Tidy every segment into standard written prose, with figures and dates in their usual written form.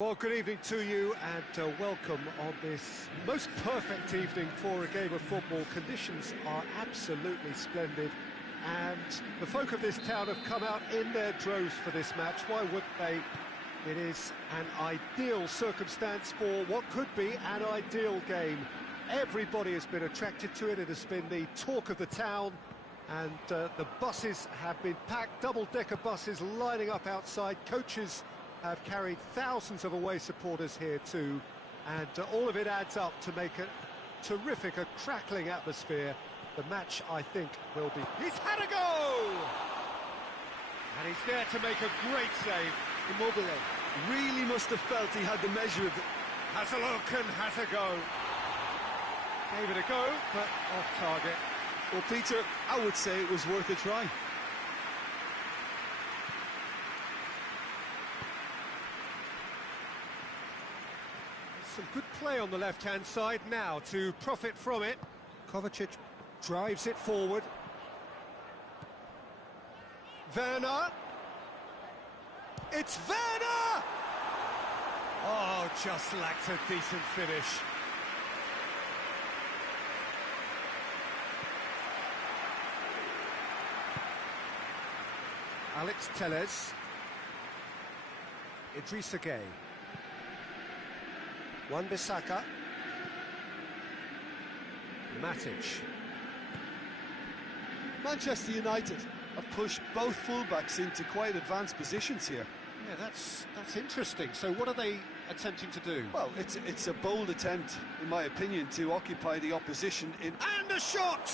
Well, good evening to you and welcome on this most perfect evening for a game of football. Conditions are absolutely splendid and the folk of this town have come out in their droves for this match. Why wouldn't they? It is an ideal circumstance for what could be an ideal game. Everybody has been attracted to it. It has been the talk of the town and the buses have been packed, double-decker buses lining up outside. Coaches have carried thousands of away supporters here too, and all of it adds up to make a terrific, a crackling atmosphere. The match, I think, will be... He's had a go! And he's there to make a great save. Immobile really must have felt he had the measure of it. Has a look and has a go. Gave it a go, but off target. Well, Peter, I would say it was worth a try. Some good play on the left-hand side now to profit from it. Kovacic drives it forward. Werner. It's Werner! Oh, just lacked a decent finish. Alex Telles. Idrissa Gueye. Wan-Bissaka. Matic. Manchester United have pushed both fullbacks into quite advanced positions here. Yeah, that's interesting. So what are they attempting to do? Well, it's a bold attempt, in my opinion, to occupy the opposition in... And a shot!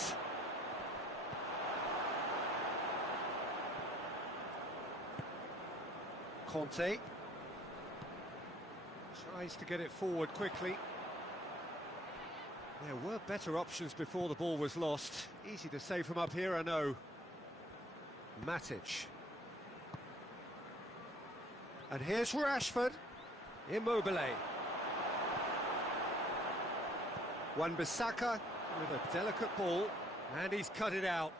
Conte. Tries to get it forward quickly. There were better options before the ball was lost. Easy to say from up here, I know. Matic. And here's Rashford. Immobile. Wan-Bissaka with a delicate ball, and he's cut it out.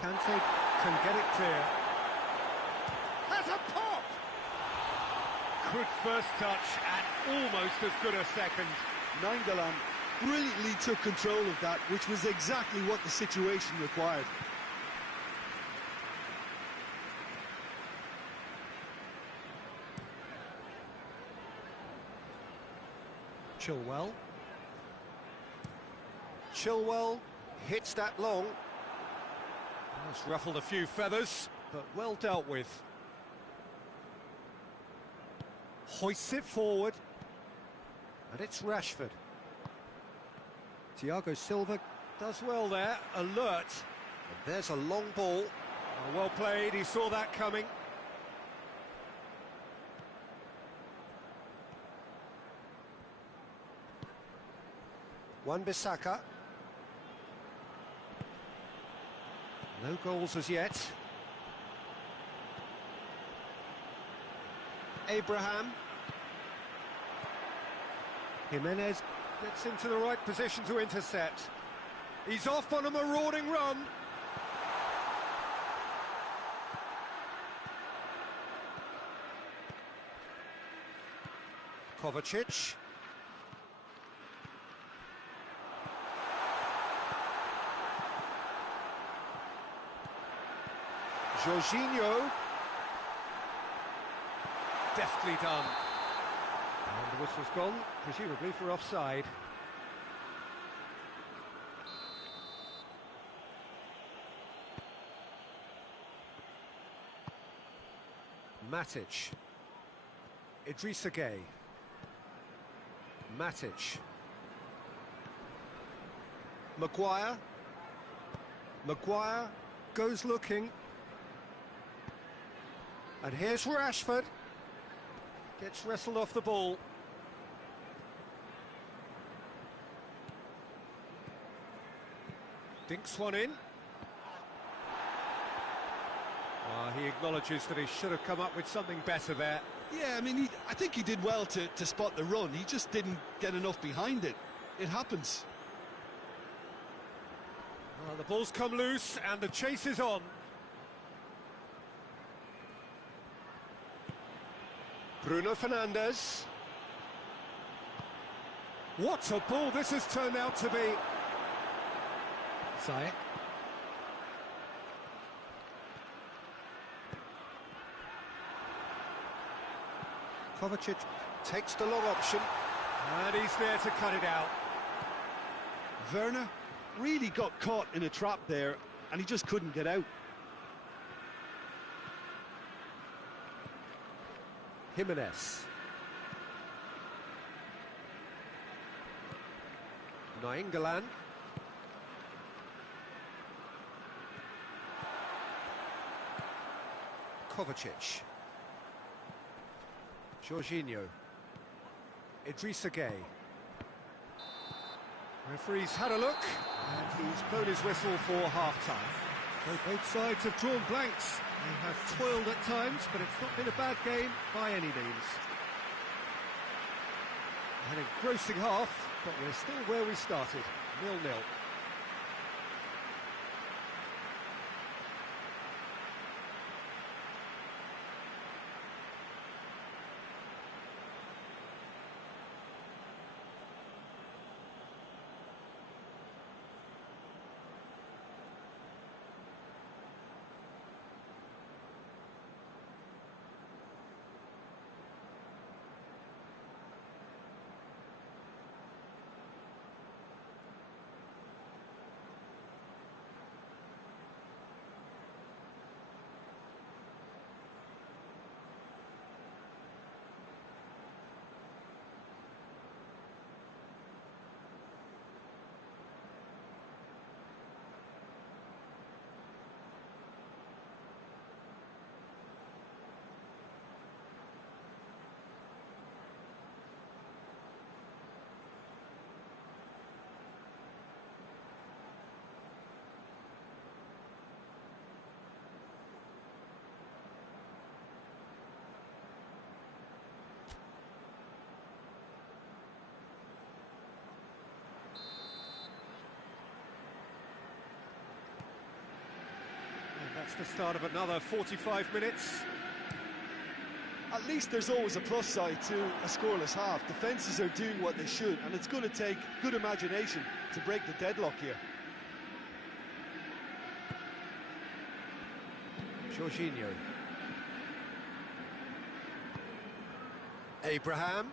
Kante can get it clear. Has a pop! Good first touch and almost as good a second. Nainggolan brilliantly took control of that, which was exactly what the situation required. Chilwell hits that long. It's ruffled a few feathers, but well dealt with. Hoists it forward. And it's Rashford. Thiago Silva does well there, alert. And there's a long ball. Oh, well played, he saw that coming. Wan-Bissaka. No goals as yet. Abraham. Jimenez gets into the right position to intercept. He's off on a marauding run. Kovacic. Jorginho. Deftly done. And the whistle's gone, presumably for offside. Matic. Idrissa Gueye. Matic. Maguire. Maguire goes looking. And here's Rashford. Gets wrestled off the ball. Dinks one in. He acknowledges that he should have come up with something better there. Yeah, I mean, I think he did well to spot the run. He just didn't get enough behind it. It happens. Well, the ball's come loose and the chase is on. Bruno Fernandes. What a ball this has turned out to be. Ziyech. Kovacic takes the long option, and he's there to cut it out. Werner really got caught in a trap there, and he just couldn't get out. Jimenez. Nainggolan. Kovacic. Jorginho. Idrissa Gueye. Referee's had a look, and he's blown his whistle for half-time. So both sides have drawn blanks. They have toiled at times, but it's not been a bad game by any means. An engrossing half, but we're still where we started, 0-0. That's the start of another 45 minutes. At least there's always a plus side to a scoreless half. Defences are doing what they should, and it's going to take good imagination to break the deadlock here. Jorginho. Abraham.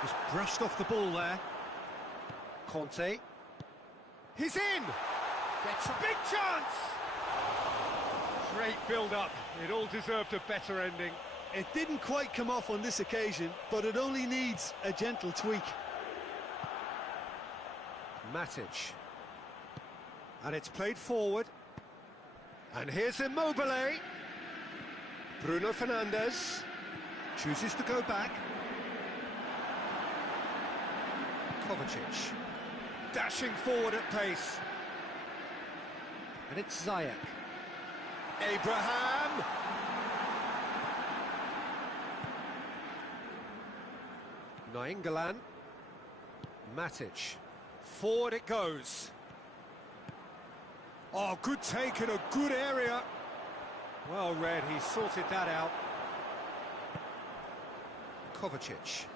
Just brushed off the ball there. Conte. He's in! Gets a big chance! Great build-up. It all deserved a better ending. It didn't quite come off on this occasion, but it only needs a gentle tweak. Matic. And it's played forward. And here's Immobile. Bruno Fernandes chooses to go back. Kovacic. Dashing forward at pace. And it's Ziyech. Abraham! Nainggolan. Matic. Forward it goes. Oh, good take in a good area. Well read, he sorted that out. Kovacic.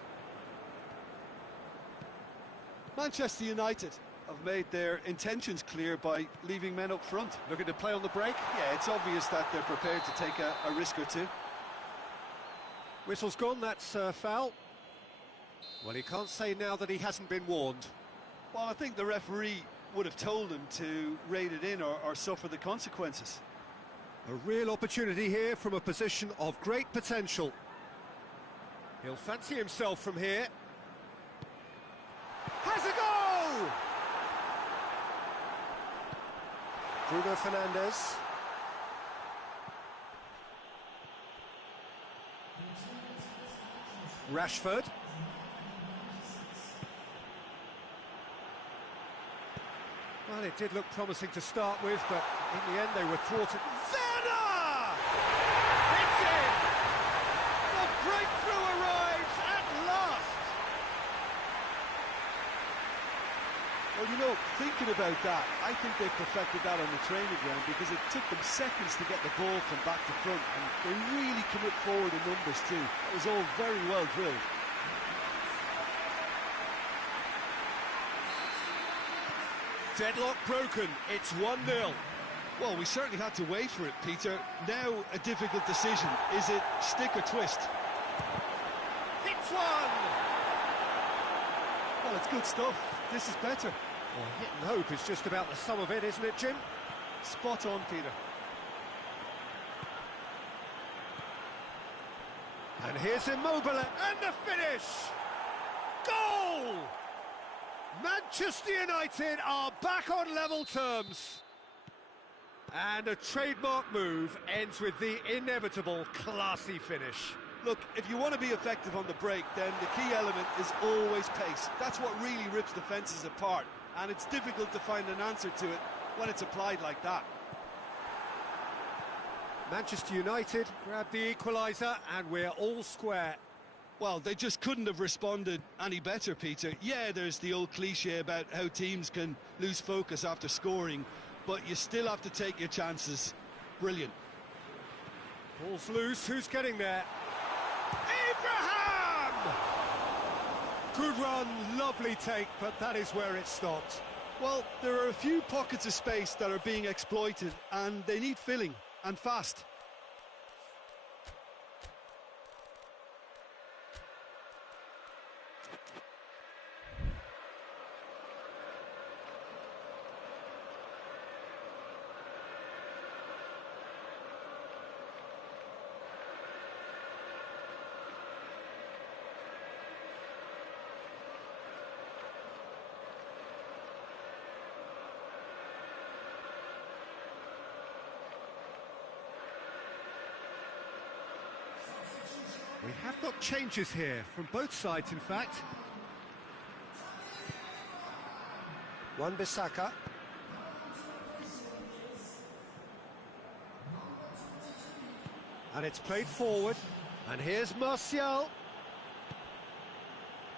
Manchester United have made their intentions clear by leaving men up front. Looking to play on the break? Yeah, it's obvious that they're prepared to take a risk or two. Whistle's gone, that's foul. Well, he can't say now that he hasn't been warned. Well, I think the referee would have told him to rate it in or suffer the consequences. A real opportunity here from a position of great potential. He'll fancy himself from here. Has a goal! Bruno Fernandes. Rashford. Well, it did look promising to start with, but in the end they were thwarted. Werner! It's in! The breakthrough arrives at last! Well, you know, thinking about that, I think they perfected that on the training ground because it took them seconds to get the ball from back to front, and they really commit forward in numbers too. It was all very well drilled. Deadlock broken, it's 1-0. Well, we certainly had to wait for it, Peter. Now a difficult decision. Is it stick or twist? It's one! Well, it's good stuff. This is better. Well, hit and hope is just about the sum of it, isn't it, Jim? Spot on, Peter. And here's Immobile, and the finish! Goal! Manchester United are back on level terms. And a trademark move ends with the inevitable classy finish. Look, if you want to be effective on the break, then the key element is always pace. That's what really rips defences apart, and it's difficult to find an answer to it when it's applied like that. Manchester United grab the equaliser, and we're all square. Well, they just couldn't have responded any better, Peter. Yeah, there's the old cliche about how teams can lose focus after scoring, but you still have to take your chances. Brilliant. Ball's loose, who's getting there? Abraham! Good run, lovely take, but that is where it stopped. Well, there are a few pockets of space that are being exploited, and they need filling, and fast. We have got changes here, from both sides in fact. Wan-Bissaka. And it's played forward. And here's Martial.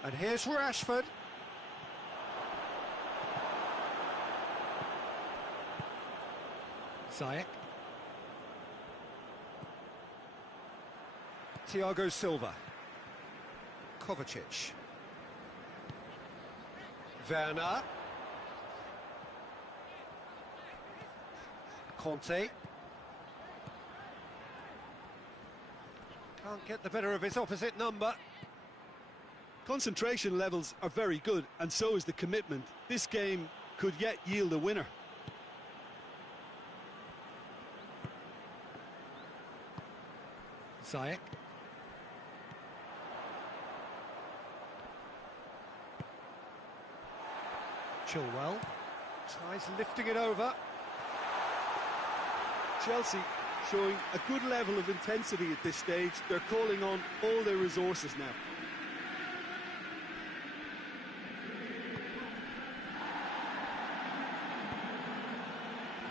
And here's Rashford. Ziyech. Thiago Silva. Kovacic. Werner. Conte. Can't get the better of his opposite number. Concentration levels are very good, and so is the commitment. This game could yet yield a winner. Ziyech. Chilwell tries lifting it over. Chelsea showing a good level of intensity at this stage. They're calling on all their resources now.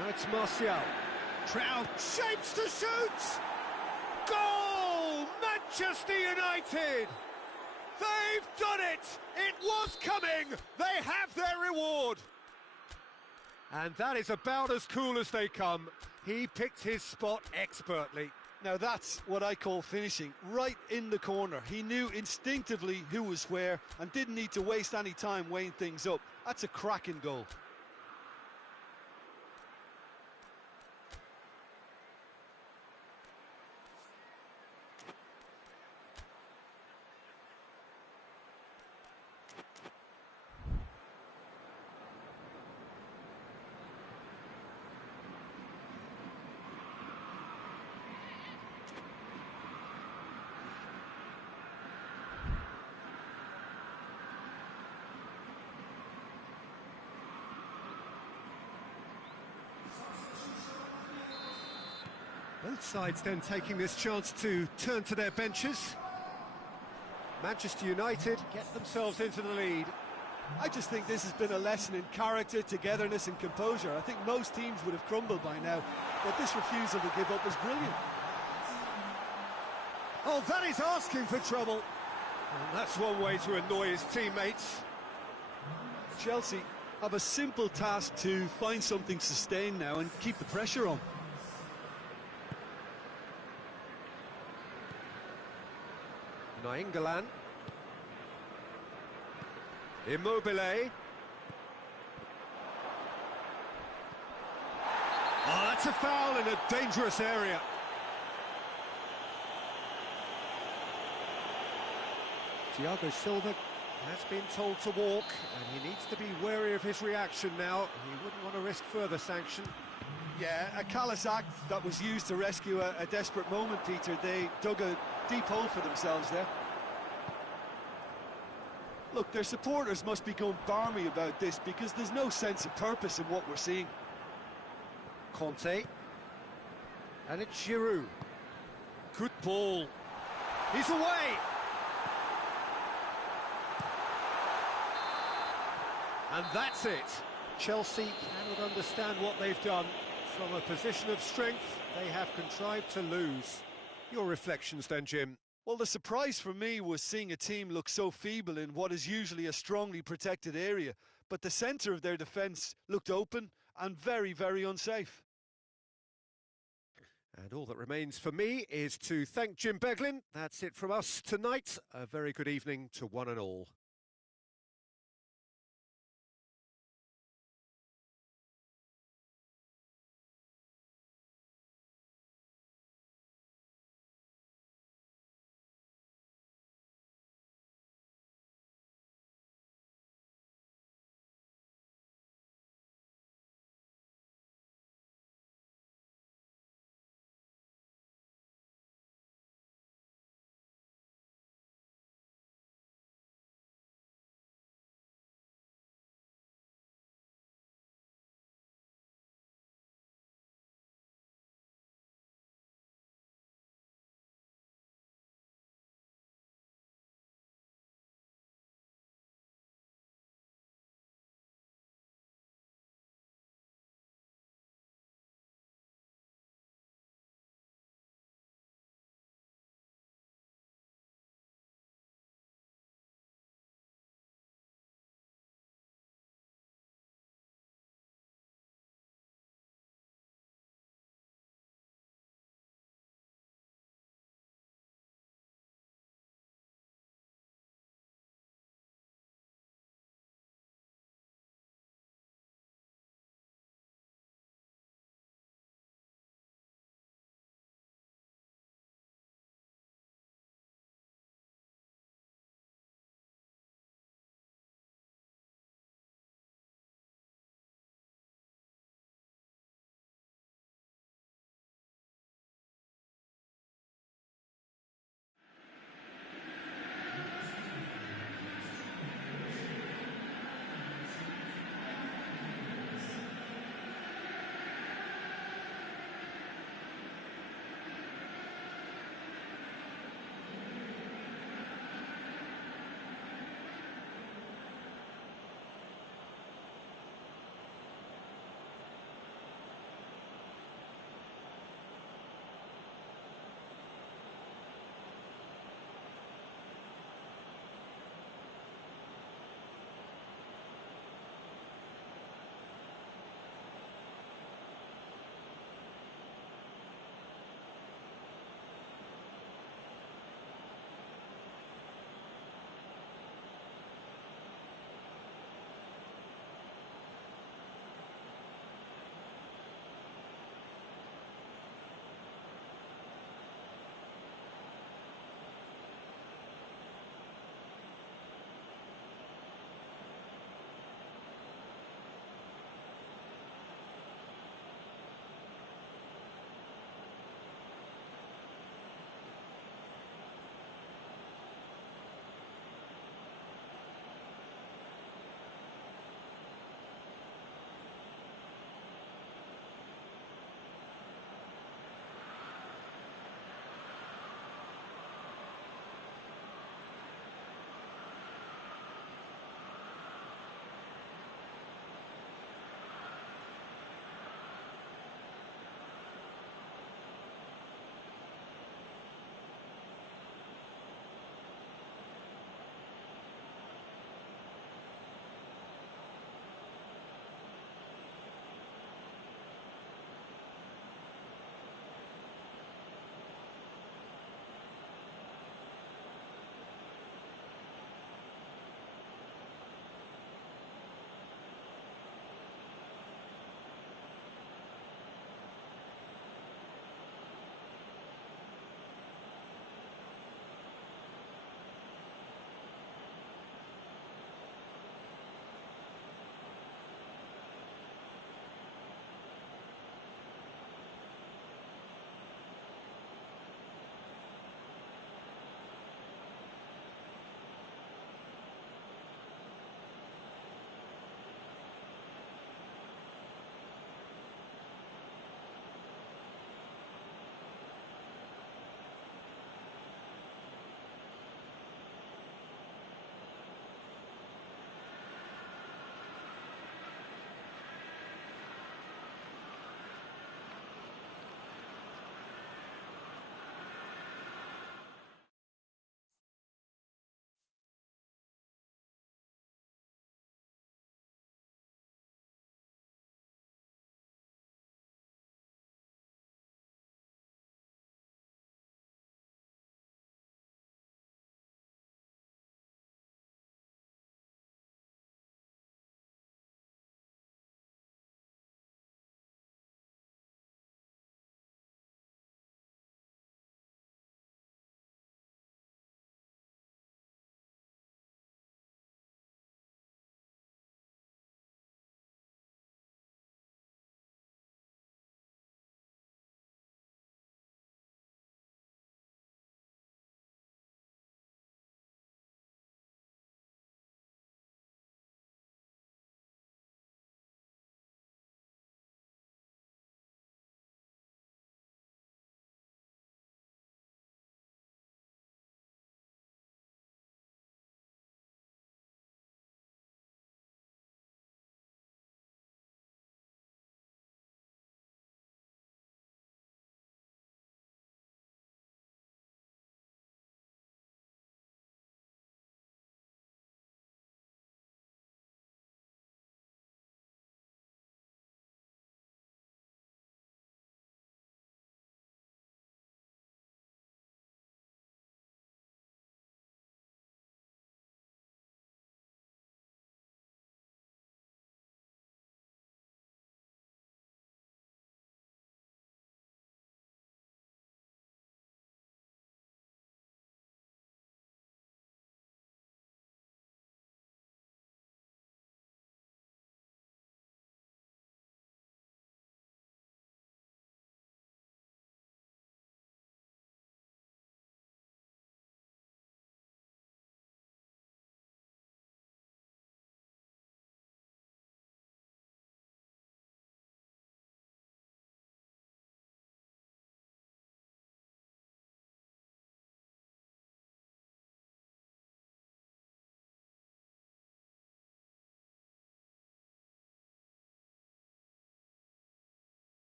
Now it's Martial. Trout shapes to shoot! Goal! Manchester United! They've done it! It was coming! They have their reward! And that is about as cool as they come. He picked his spot expertly. Now that's what I call finishing, right in the corner. He knew instinctively who was where and didn't need to waste any time weighing things up. That's a cracking goal. Both sides then taking this chance to turn to their benches. Manchester United get themselves into the lead. I just think this has been a lesson in character, togetherness and composure. I think most teams would have crumbled by now, but this refusal to give up is brilliant. Oh, that is asking for trouble. And that's one way to annoy his teammates. Chelsea have a simple task to find something sustained now and keep the pressure on. Nainggolan. Immobile. Oh, that's a foul in a dangerous area. Thiago Silva has been told to walk, and he needs to be wary of his reaction now. He wouldn't want to risk further sanction. Yeah, a callous act that was used to rescue a desperate moment, Peter. They dug a deep hole for themselves there. Look, their supporters must be going balmy about this because there's no sense of purpose in what we're seeing. Conte. And it's Giroud. Good ball. He's away! And that's it. Chelsea cannot understand what they've done. From a position of strength, they have contrived to lose. Your reflections then, Jim? Well, the surprise for me was seeing a team look so feeble in what is usually a strongly protected area. But the centre of their defence looked open and very, very unsafe. And all that remains for me is to thank Jim Beglin. That's it from us tonight. A very good evening to one and all.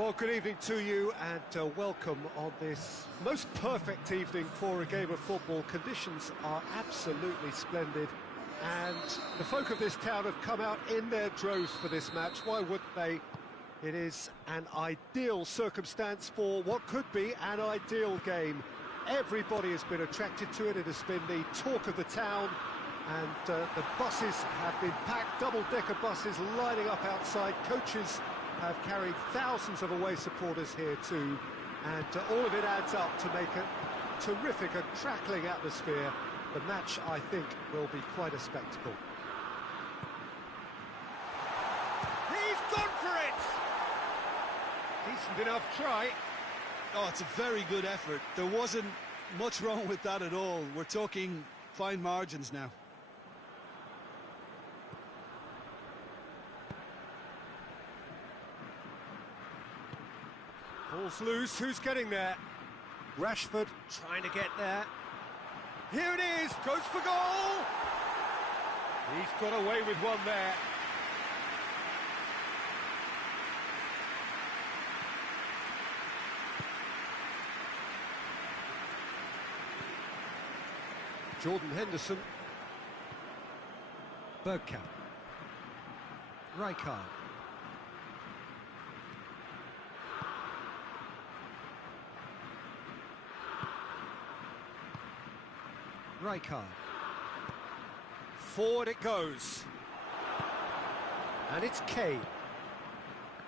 Well, good evening to you and welcome on this most perfect evening for a game of football. Conditions are absolutely splendid and the folk of this town have come out in their droves for this match. Why wouldn't they? It is an ideal circumstance for what could be an ideal game. Everybody has been attracted to it. It has been the talk of the town, and the buses have been packed, double-decker buses lining up outside. Coaches have carried thousands of away supporters here too, and all of it adds up to make a terrific, a crackling atmosphere. The match, I think, will be quite a spectacle. He's gone for it! Decent enough try. Oh, it's a very good effort. There wasn't much wrong with that at all. We're talking fine margins now. Ball's loose, who's getting there? Rashford trying to get there. Here it is, goes for goal! He's got away with one there. Jordan Henderson. Bergkamp. Rijkaard. Rijkaard. Forward it goes. And it's Kane.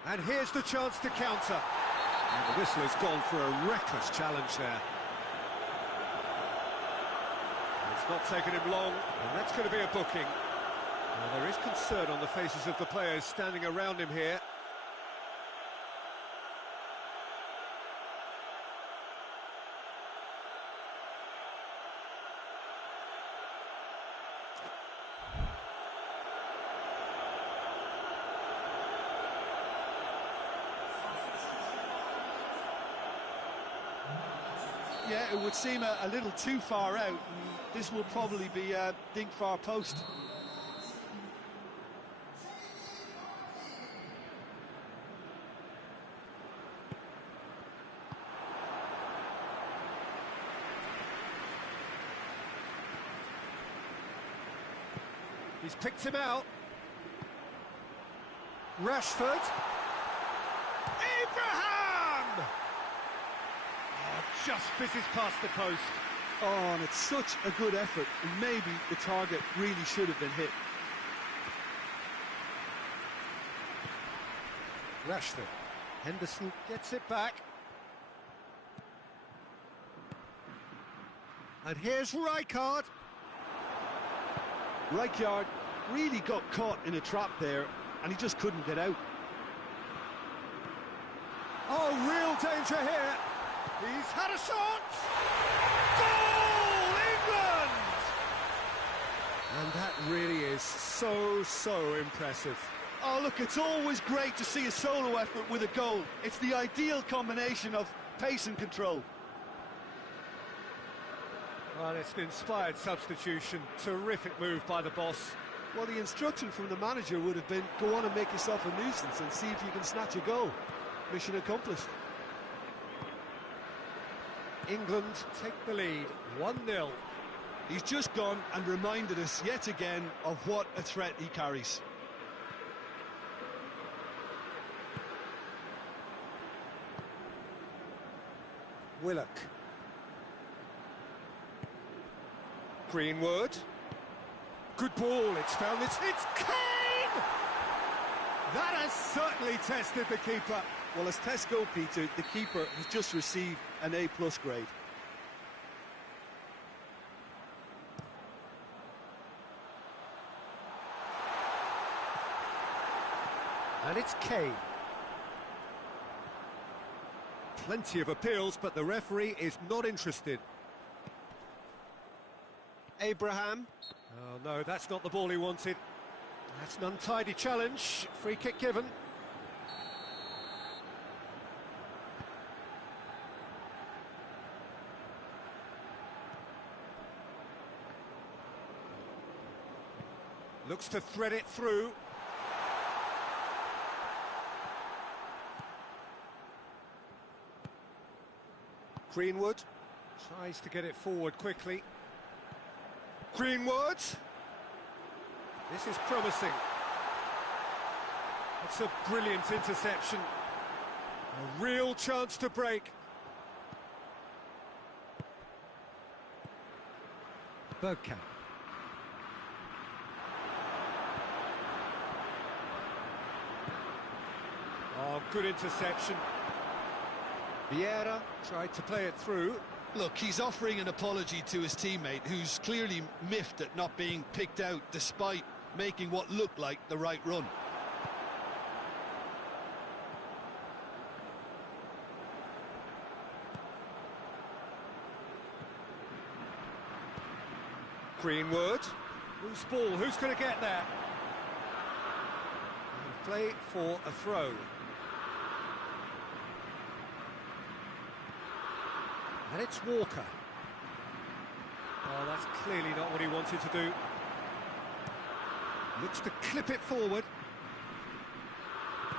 And here's the chance to counter. And the whistle has gone for a reckless challenge there. It's not taken him long, and that's going to be a booking. Well, there is concern on the faces of the players standing around him here. Yeah, it would seem a little too far out, and this will probably be a dink far post. He's picked him out. Rashford. Abraham! Just fizzes past the post. Oh, and it's such a good effort. Maybe the target really should have been hit. Rashford. Henderson gets it back. And here's Rijkaard. Rijkaard really got caught in a trap there, and he just couldn't get out. Oh, real danger here. He's had a shot! Goal, England! And that really is so impressive. Oh, look, it's always great to see a solo effort with a goal. It's the ideal combination of pace and control. Well, it's an inspired substitution. Terrific move by the boss. Well, the instruction from the manager would have been, go on and make yourself a nuisance and see if you can snatch a goal. Mission accomplished. England take the lead, 1-0. He's just gone and reminded us yet again of what a threat he carries. Willock. Greenwood. Good ball, it's found it's Kane! That has certainly tested the keeper. Well, as tests go, Peter, the keeper has just received an A+ grade. And it's Kane. Plenty of appeals, but the referee is not interested. Abraham. Oh no, that's not the ball he wanted. That's an untidy challenge. Free kick given. Looks to thread it through. Greenwood tries to get it forward quickly. Greenwood! This is promising. It's a brilliant interception. A real chance to break. Bergkamp. Oh, good interception. Vieira tried to play it through. Look, he's offering an apology to his teammate, who's clearly miffed at not being picked out despite making what looked like the right run. Greenwood. Loose ball, who's going to get there? Play for a throw. And it's Walker. Oh, that's clearly not what he wanted to do. Looks to clip it forward.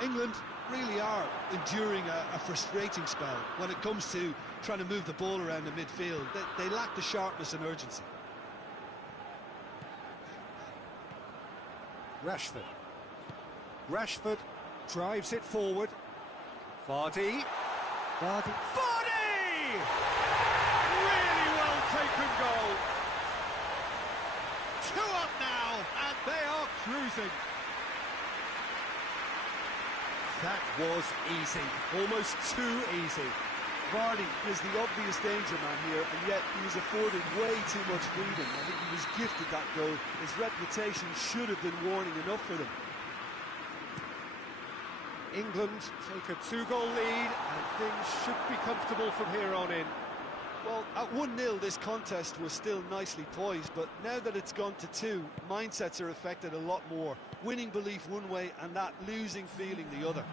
England really are enduring a frustrating spell when it comes to trying to move the ball around the midfield. They lack the sharpness and urgency. Rashford drives it forward. Vardy. Really well taken goal. 2 up now, and they are cruising. That was easy, almost too easy. Vardy is the obvious danger man here, and yet he was afforded way too much freedom. I think he was gifted that goal. His reputation should have been warning enough for them. England take a 2-goal lead, and things should be comfortable from here on in. Well, at 1-0 this contest was still nicely poised, but now that it's gone to 2, mindsets are affected a lot more. Winning belief one way and that losing feeling the other.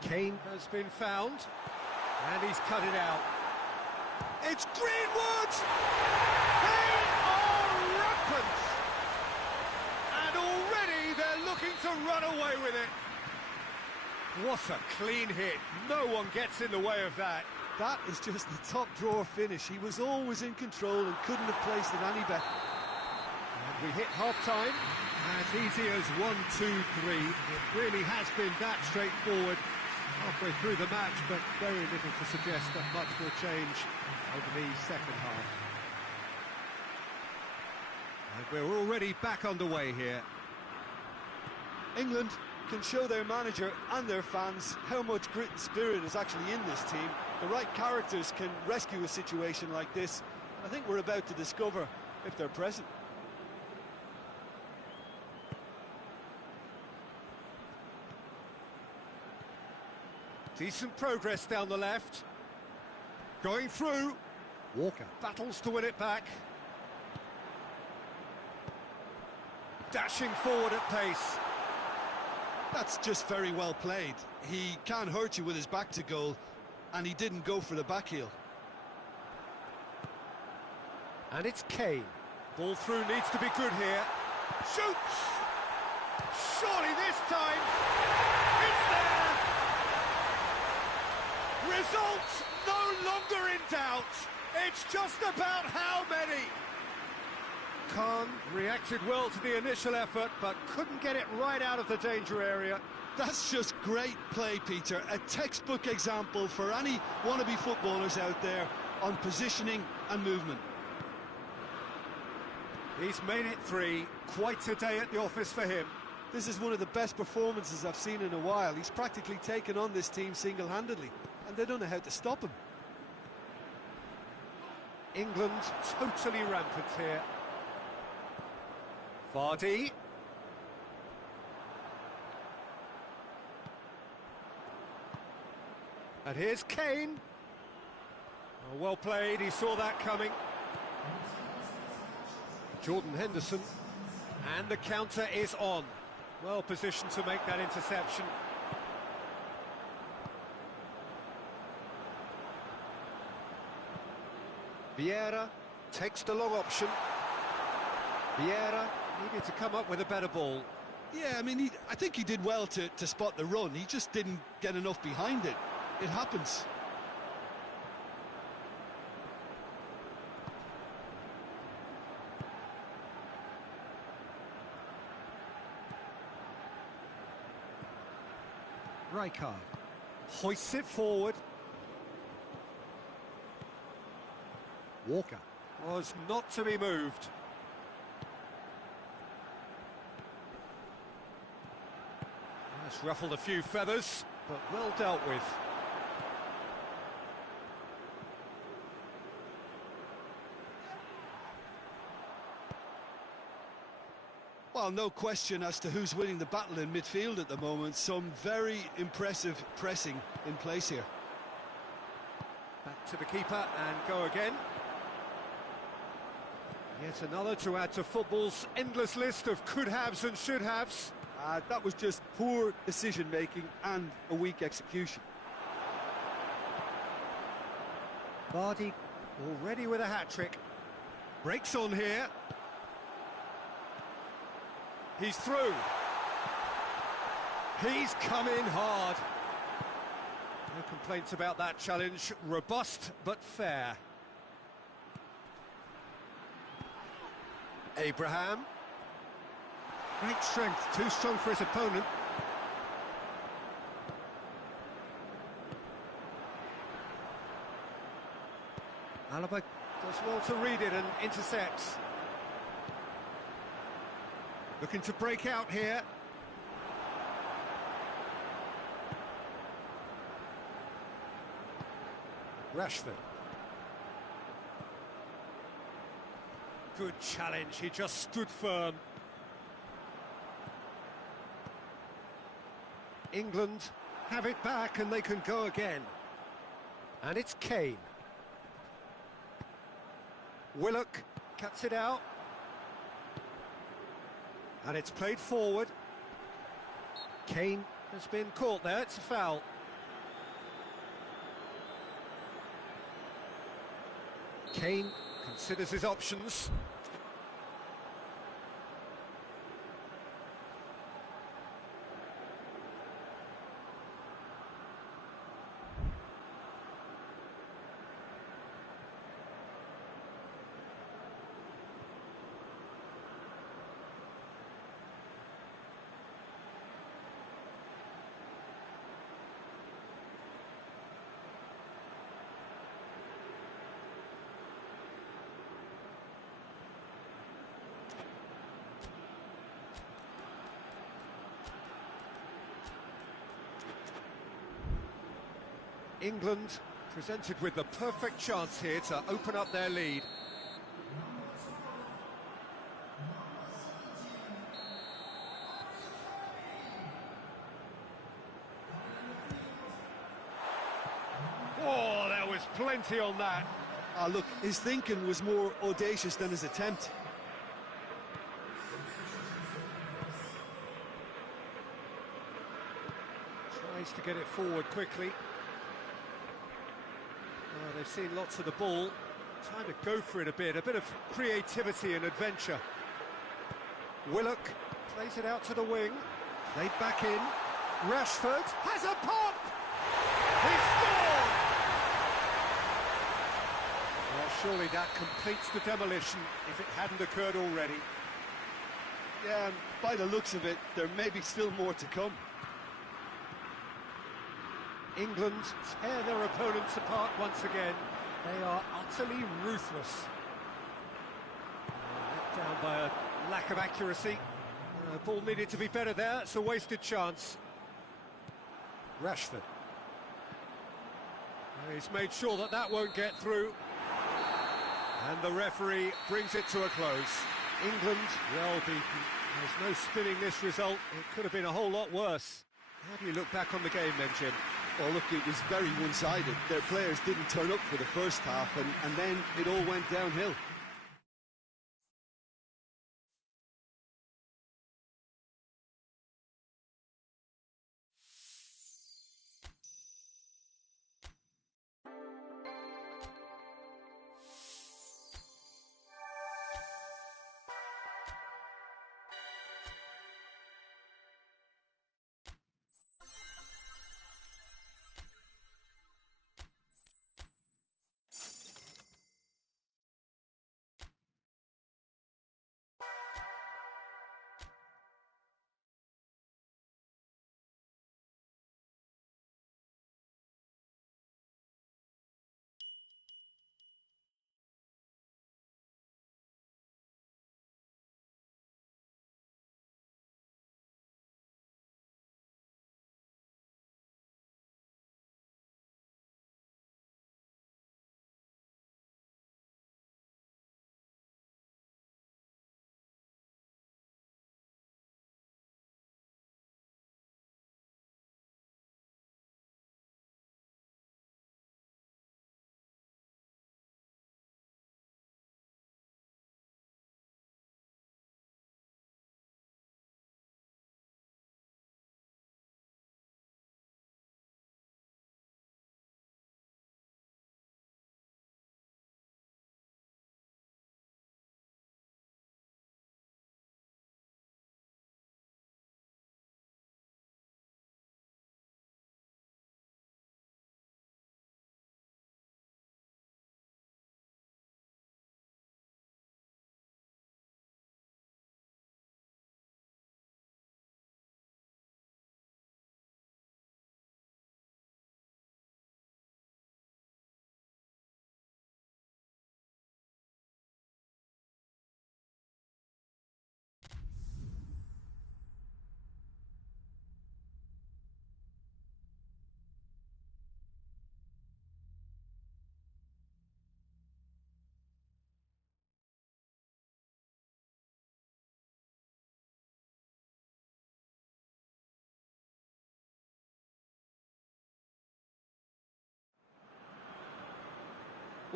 Kane has been found, and he's cut it out. It's Greenwood! They are rampant! And already they're looking to run away with it. What a clean hit. No one gets in the way of that. That is just the top drawer finish. He was always in control and couldn't have placed it any better. And we hit half-time. As easy as 1, 2, 3. It really has been that straightforward halfway through the match, but very little to suggest that much will change over the second half. And we're already back underway here. England can show their manager and their fans how much grit and spirit is actually in this team. The right characters can rescue a situation like this. I think we're about to discover if they're present. Decent progress down the left. Going through. Walker battles to win it back. Dashing forward at pace. That's just very well played. He can't hurt you with his back to goal, and he didn't go for the back heel. And it's Kane. Ball through needs to be good here. Shoots! Surely this time, it's there! Results no longer in doubt. It's just about how many. Khan reacted well to the initial effort, but couldn't get it right out of the danger area. That's just great play, Peter. A textbook example for any wannabe footballers out there on positioning and movement. He's made it 3. Quite a day at the office for him. This is one of the best performances I've seen in a while. He's practically taken on this team single-handedly, and they don't know how to stop him. England totally rampant here. Vardy. And here's Kane. Oh, well played, he saw that coming. Jordan Henderson. And the counter is on. Well positioned to make that interception. Vieira takes the long option. Vieira needed to come up with a better ball. Yeah, I mean, I think he did well to spot the run. He just didn't get enough behind it. It happens. Rijkaard hoists it forward. Walker was not to be moved. That's ruffled a few feathers, but well dealt with. Well, no question as to who's winning the battle in midfield at the moment. Some very impressive pressing in place here. Back to the keeper and go again. Yet another to add to football's endless list of could-haves and should-haves. That was just poor decision-making and a weak execution. Vardy already with a hat-trick. Breaks on here. He's through. He's come in hard. No complaints about that challenge. Robust but fair. Abraham. Great strength, too strong for his opponent. Alaba does well to read it and intercepts. Looking to break out here. Rashford. Good challenge, he just stood firm. England have it back and they can go again. And it's Kane. Willock cuts it out. And it's played forward. Kane has been caught there, it's a foul. Kane considers his options. England presented with the perfect chance here to open up their lead. Oh, there was plenty on that. Look, his thinking was more audacious than his attempt. Tries to get it forward quickly. Oh, they've seen lots of the ball. Time to go for it a bit of creativity and adventure. Willock plays it out to the wing. Played back in. Rashford has a pop! He scored! Well, surely that completes the demolition if it hadn't occurred already. Yeah, and by the looks of it, there may be still more to come. England tear their opponents apart once again. They are utterly ruthless. Let down by a lack of accuracy. Ball needed to be better there. It's a wasted chance. Rashford. He's made sure that that won't get through. And the referee brings it to a close. England well beaten. There's no spinning this result. It could have been a whole lot worse. How do you look back on the game then, Jim? Well, look, it was very one-sided. Their players didn't turn up for the first half, and then it all went downhill.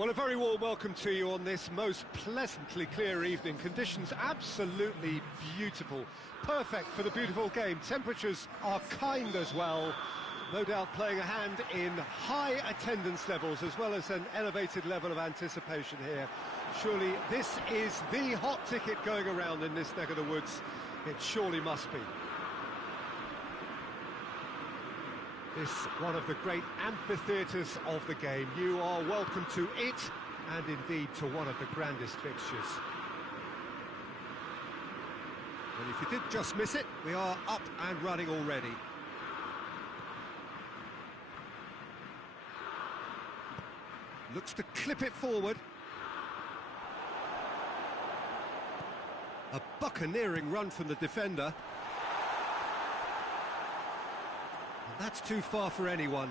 Well, a very warm welcome to you on this most pleasantly clear evening. Conditions absolutely beautiful. Perfect for the beautiful game. Temperatures are kind as well. No doubt playing a hand in high attendance levels as well as an elevated level of anticipation here. Surely this is the hot ticket going around in this neck of the woods. It surely must be. This one of the great amphitheatres of the game. You are welcome to it, and indeed to one of the grandest fixtures. And if you did just miss it, we are up and running already. Looks to clip it forward. A buccaneering run from the defender. That's too far for anyone.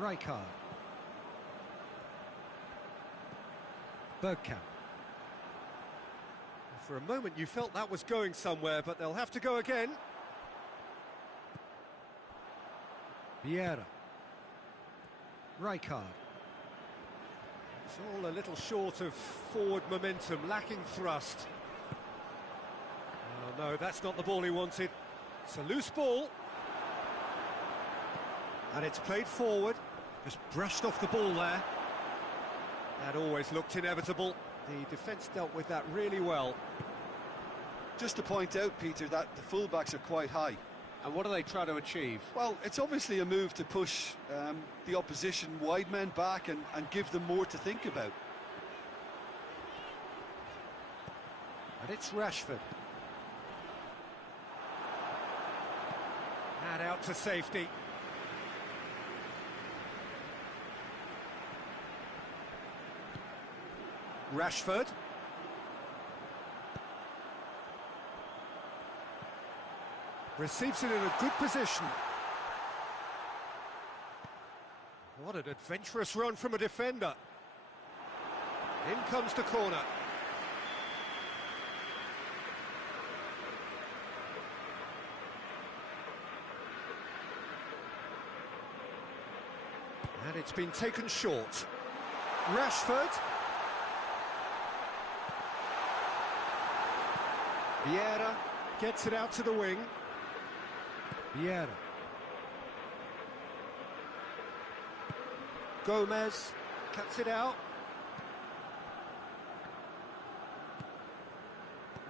Rijkaard. Bergkamp. For a moment you felt that was going somewhere, but they'll have to go again. Vieira. Rijkaard. It's all a little short of forward momentum, lacking thrust. Oh no, that's not the ball he wanted. It's a loose ball. And it's played forward. Just brushed off the ball there. That always looked inevitable. The defence dealt with that really well. Just to point out, Peter, that the fullbacks are quite high. And what do they try to achieve? Well, it's obviously a move to push the opposition wide men back and give them more to think about. And it's Rashford. And out to safety. Rashford. Receives it in a good position. What an adventurous run from a defender. In comes the corner. And it's been taken short. Rashford. Vieira gets it out to the wing. Vieira. Gomez cuts it out.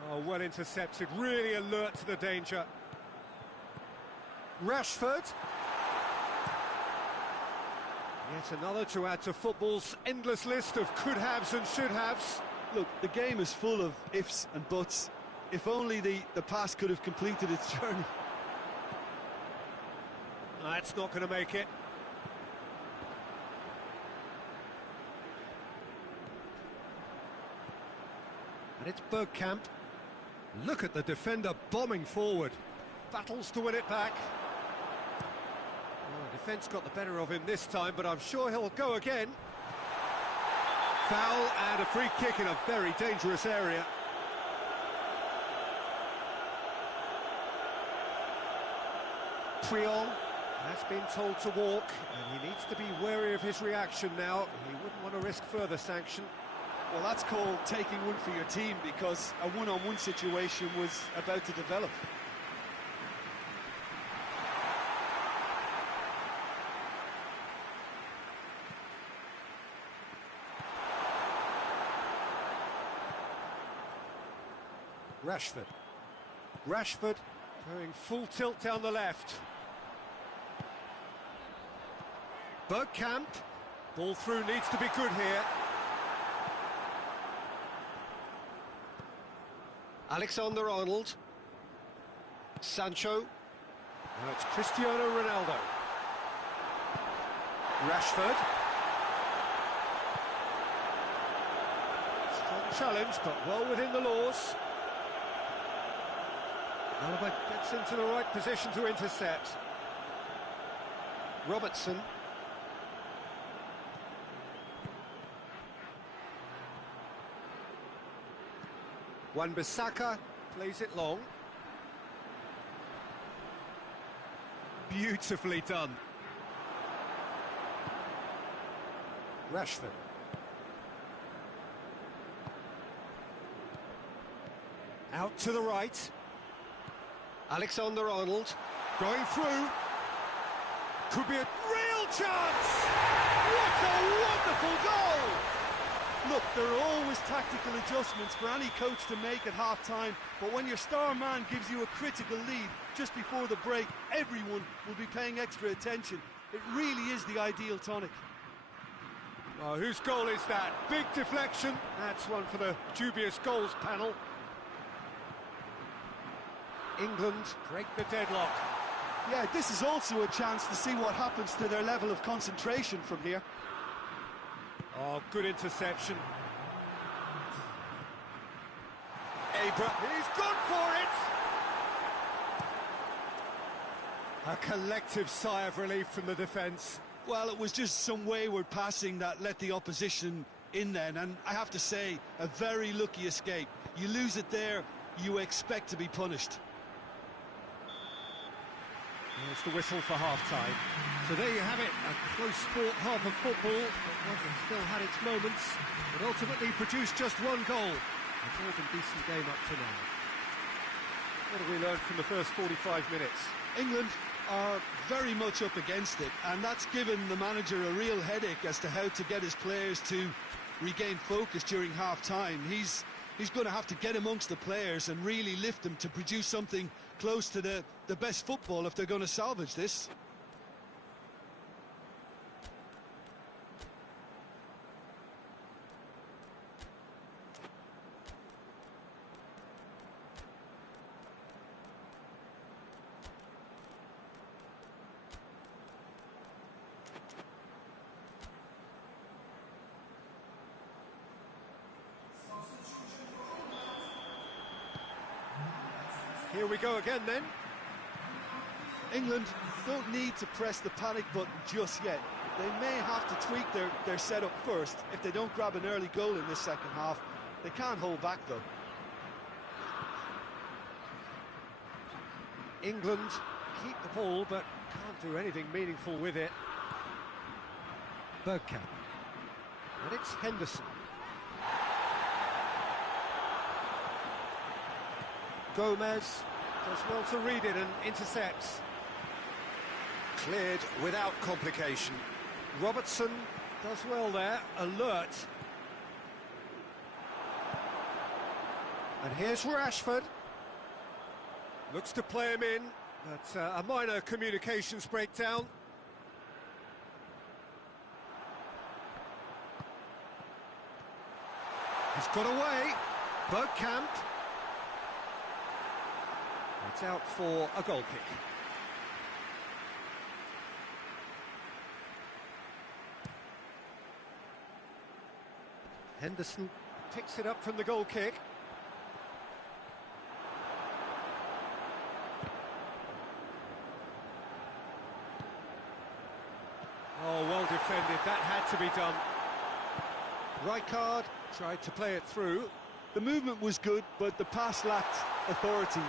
Oh, well intercepted, really alert to the danger. Rashford. Yet another to add to football's endless list of could-haves and should-haves. Look, the game is full of ifs and buts. If only the pass could have completed its journey. That's not going to make it. And it's Bergkamp. Look at the defender bombing forward. Battles to win it back. Oh, the defence got the better of him this time, but I'm sure he'll go again. Foul and a free kick in a very dangerous area. Triol has been told to walk, and he needs to be wary of his reaction now. He wouldn't want to risk further sanction. Well, that's called taking one for your team, because a one-on-one situation was about to develop. Rashford. Rashford going full tilt down the left. Bergkamp. Ball through needs to be good here. Alexander-Arnold. Sancho. Now it's Cristiano Ronaldo. Rashford. Strong challenge, but well within the laws. Alaba gets into the right position to intercept. Robertson. Wan-Bissaka plays it long. Beautifully done. Rashford. Out to the right. Alexander-Arnold going through. Could be a real chance! What a wonderful goal! Look, there are always tactical adjustments for any coach to make at half-time, but when your star man gives you a critical lead just before the break, everyone will be paying extra attention. It really is the ideal tonic. Oh, whose goal is that? Big deflection. That's one for the dubious goals panel. England break the deadlock. Yeah, this is also a chance to see what happens to their level of concentration from here. Oh, good interception. Abra, he's gone for it! A collective sigh of relief from the defence. Well, it was just some wayward passing that let the opposition in then, and I have to say, a very lucky escape. You lose it there, you expect to be punished. There's the whistle for half-time. So there you have it, a close-fought half of football, but one that still had its moments, but ultimately produced just one goal. A more than decent game up to now. What have we learned from the first 45 minutes? England are very much up against it, and that's given the manager a real headache as to how to get his players to regain focus during half-time. He's going to have to get amongst the players and really lift them to produce something close to the best football if they're going to salvage this. Here we go again then. England don't need to press the panic button just yet. They may have to tweak their setup first if they don't grab an early goal in this second half. They can't hold back though. England keep the ball but can't do anything meaningful with it. Bergkamp. And it's Henderson. Gomez does well to read it and intercepts. Cleared without complication. Robertson does well there, alert. And here's Rashford. Looks to play him in, but a minor communications breakdown. He's got away. Bergkamp. It's out for a goal kick. Henderson picks it up from the goal kick. Oh, well defended, that had to be done. Rijkaard tried to play it through. The movement was good, but the pass lacked authority,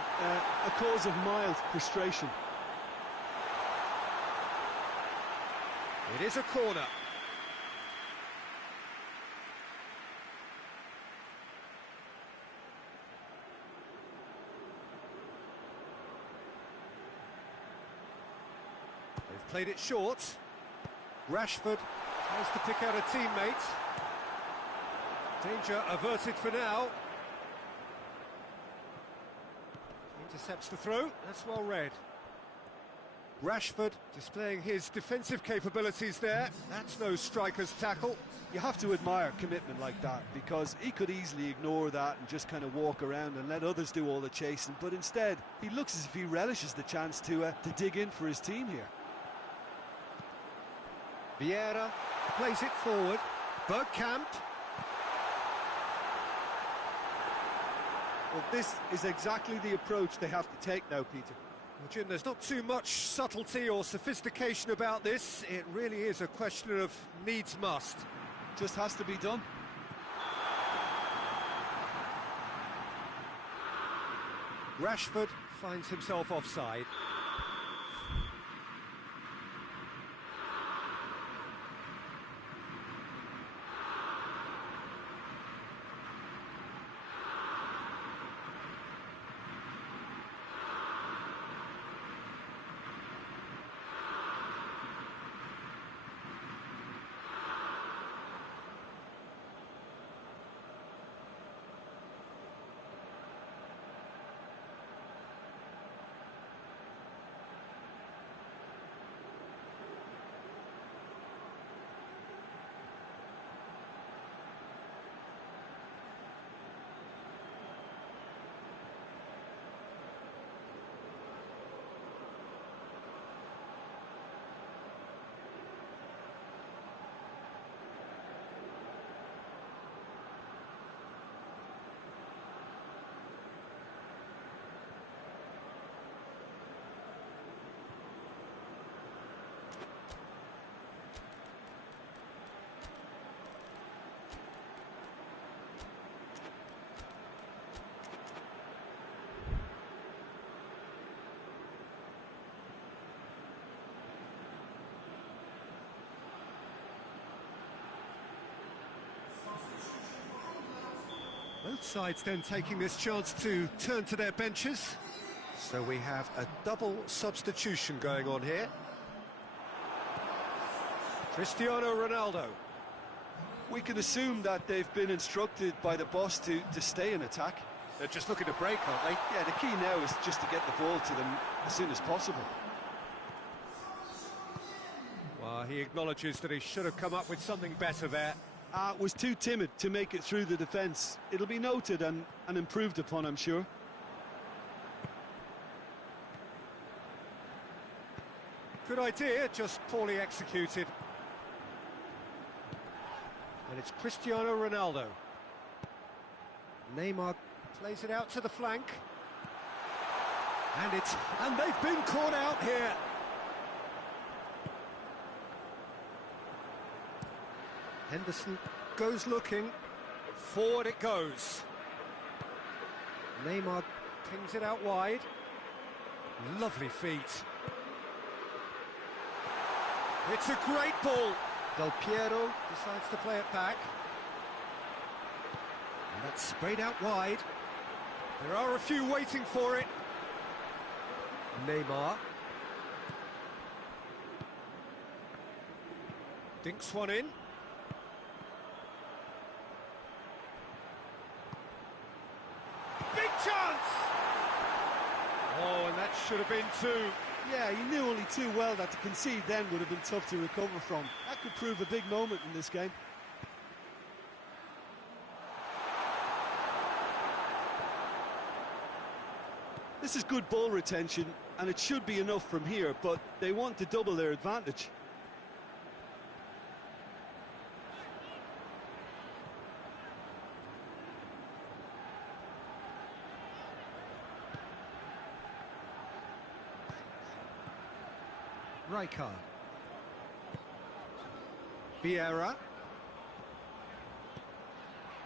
a cause of mild frustration. It is a corner. They've played it short. Rashford tries to pick out a teammate. Danger averted for now. Intercepts the throw, that's well read. Rashford displaying his defensive capabilities there. That's no striker's tackle. You have to admire commitment like that, because he could easily ignore that and just kind of walk around and let others do all the chasing, but instead he looks as if he relishes the chance to dig in for his team here. Vieira plays it forward. Bergkamp. Well, this is exactly the approach they have to take now, Peter. Well, Jim, there's not too much subtlety or sophistication about this. It really is a question of needs must. Just has to be done. Rashford finds himself offside. Both sides then taking this chance to turn to their benches. So we have a double substitution going on here. Cristiano Ronaldo. We can assume that they've been instructed by the boss to stay in attack. They're just looking to break, aren't they? Yeah, the key now is just to get the ball to them as soon as possible. Well, he acknowledges that he should have come up with something better there. Was too timid to make it through the defence. It'll be noted and improved upon, I'm sure. Good idea, just poorly executed. And it's Cristiano Ronaldo. Neymar plays it out to the flank. And they've been caught out here. Henderson goes looking. Forward it goes. Neymar pings it out wide. Lovely feet. It's a great ball. Del Piero decides to play it back. And that's sprayed out wide. There are a few waiting for it. Neymar. Dinks one in. Big chance! Oh, and that should have been two. Yeah, he knew only too well that to concede then would have been tough to recover from. That could prove a big moment in this game. This is good ball retention, and it should be enough from here, but they want to double their advantage. Rijkaard. Vieira.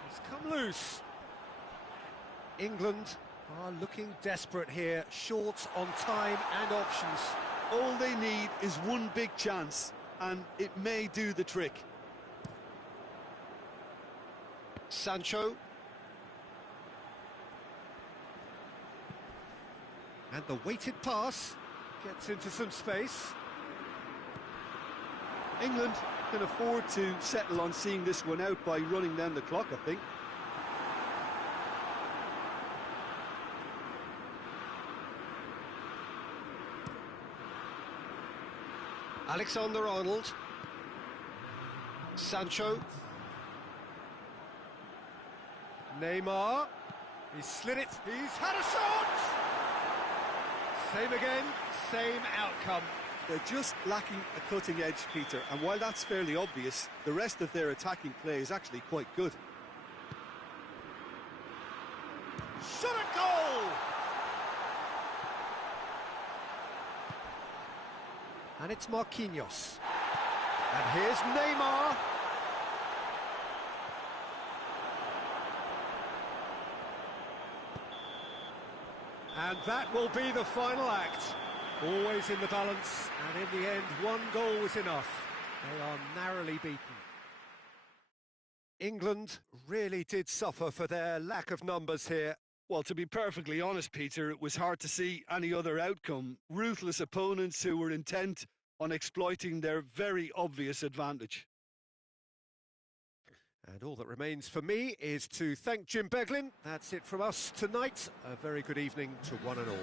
It's come loose. England are looking desperate here, short on time and options. All they need is one big chance, and it may do the trick. Sancho. And the weighted pass gets into some space. England can afford to settle on seeing this one out by running down the clock, I think. Alexander-Arnold. Sancho. Neymar. He's slid it. He's had a shot! Same again, same outcome. They're just lacking a cutting edge, Peter, and while that's fairly obvious, the rest of their attacking play is actually quite good. Shot a goal! And it's Marquinhos. And here's Neymar. And that will be the final act. Always in the balance, and in the end, one goal was enough. They are narrowly beaten. England really did suffer for their lack of numbers here. Well, to be perfectly honest, Peter, it was hard to see any other outcome. Ruthless opponents who were intent on exploiting their very obvious advantage. And all that remains for me is to thank Jim Beglin. That's it from us tonight. A very good evening to one and all.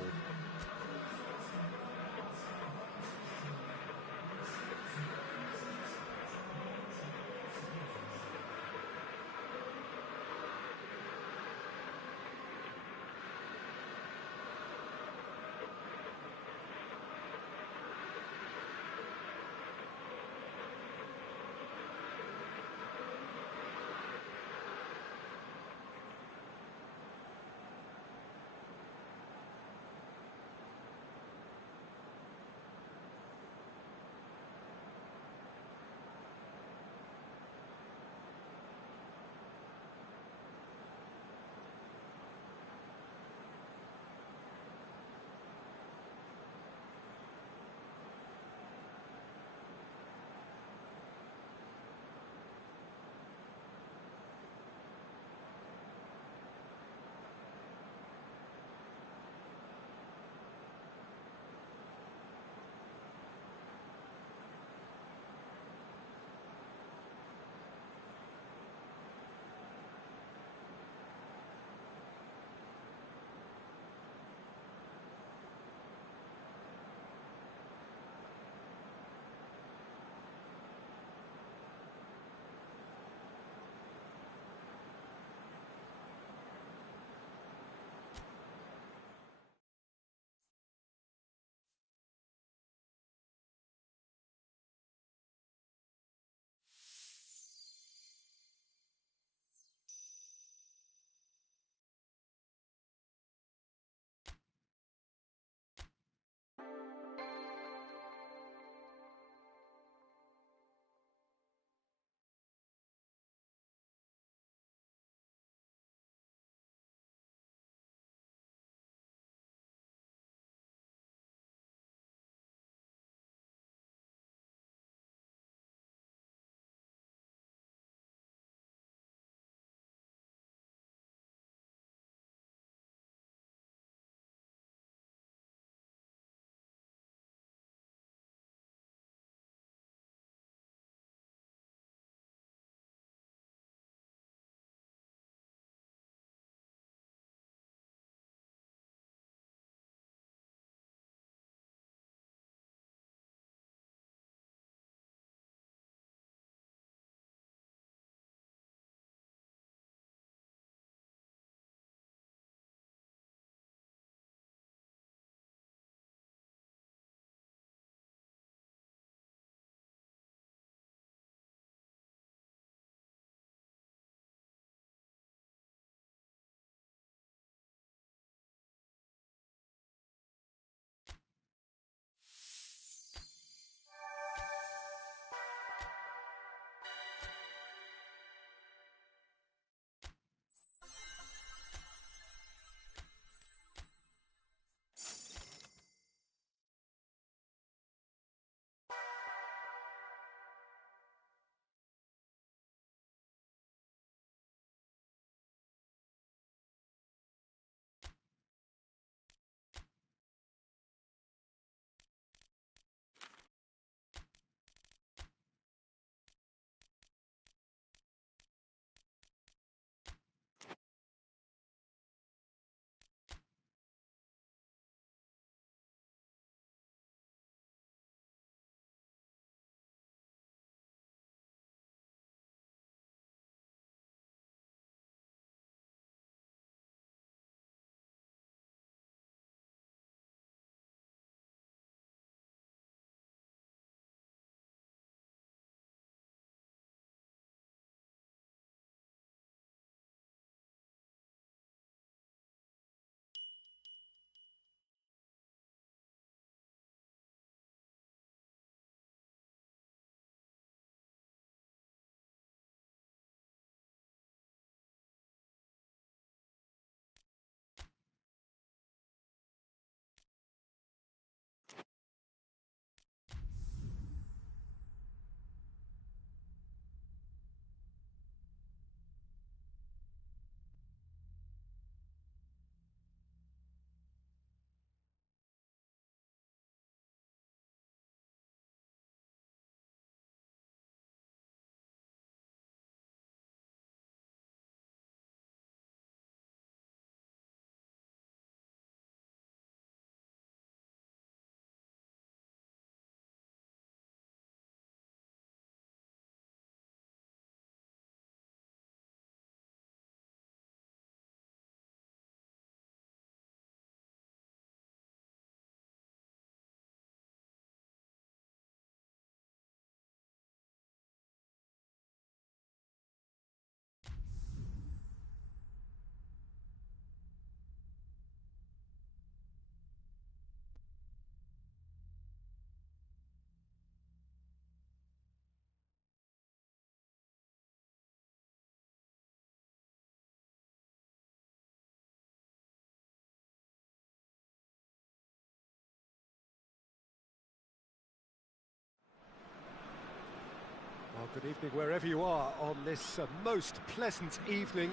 Well, good evening wherever you are on this most pleasant evening.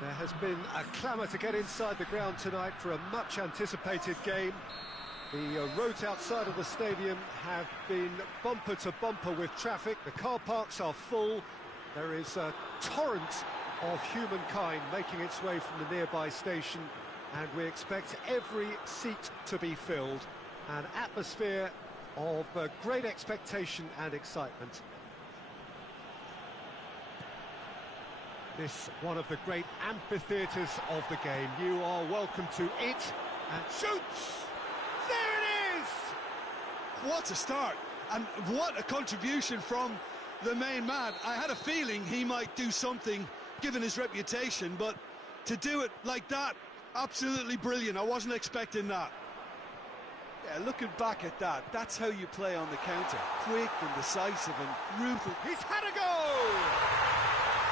There has been a clamour to get inside the ground tonight for a much-anticipated game. The roads outside of the stadium have been bumper to bumper with traffic. The car parks are full. There is a torrent of humankind making its way from the nearby station, and we expect every seat to be filled. An atmosphere of great expectation and excitement. This one of the great amphitheatres of the game. You are welcome to it, and shoots! There it is! What a start, and what a contribution from the main man. I had a feeling he might do something, given his reputation, but to do it like that, absolutely brilliant. I wasn't expecting that. Yeah, looking back at that, that's how you play on the counter. Quick and decisive and ruthless. He's had a go!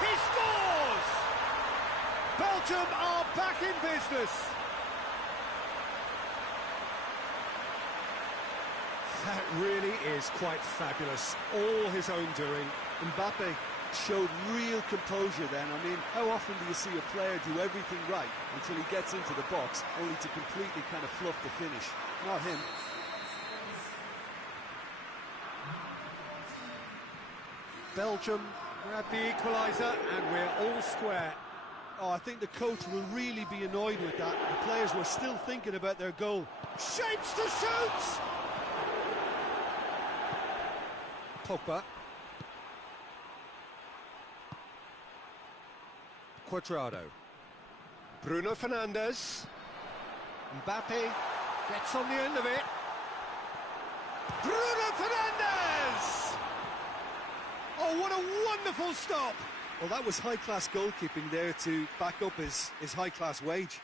He scores! Belgium are back in business. That really is quite fabulous. All his own doing. Mbappe showed real composure then. I mean, how often do you see a player do everything right until he gets into the box, only to completely kind of fluff the finish? Not him. Belgium grab the equaliser, and we're all square. Oh, I think the coach will really be annoyed with that. The players were still thinking about their goal. Shapes to shoot! Pogba. Cuadrado. Bruno Fernandes. Mbappe gets on the end of it. Bruno Fernandes! Oh, what a wonderful stop! Well, that was high-class goalkeeping there to back up his high-class wage.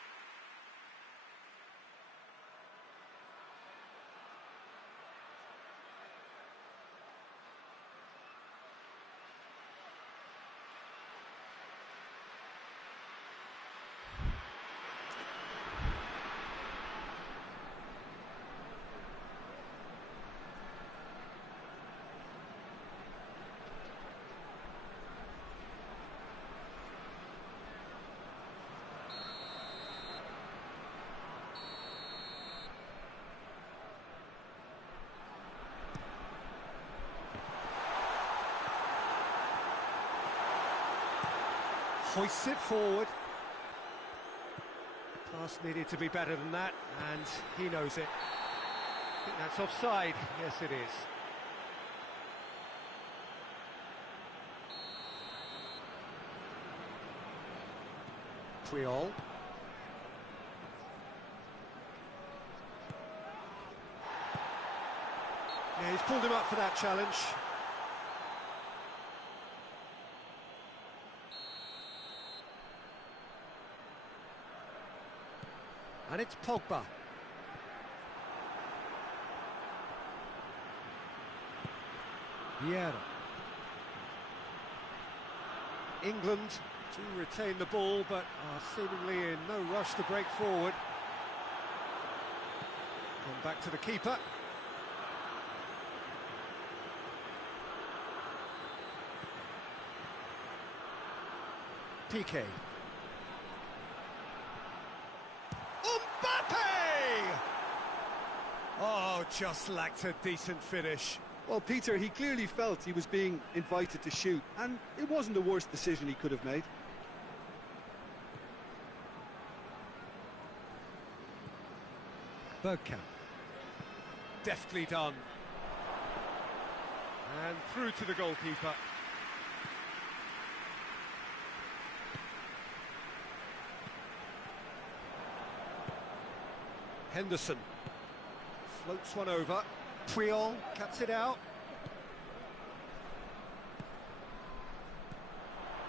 Hoists it forward. Pass needed to be better than that, and he knows it. I think that's offside. Yes, it is. Puyol. Yeah, he's pulled him up for that challenge. And it's Pogba. Vieira. England to retain the ball, but are seemingly in no rush to break forward. Gone back to the keeper. Piqué. Oh, just lacked a decent finish. Well, Peter, he clearly felt he was being invited to shoot, and it wasn't the worst decision he could have made. Bergkamp. Deftly done. And through to the goalkeeper. Henderson. Floats one over. Puyol cuts it out.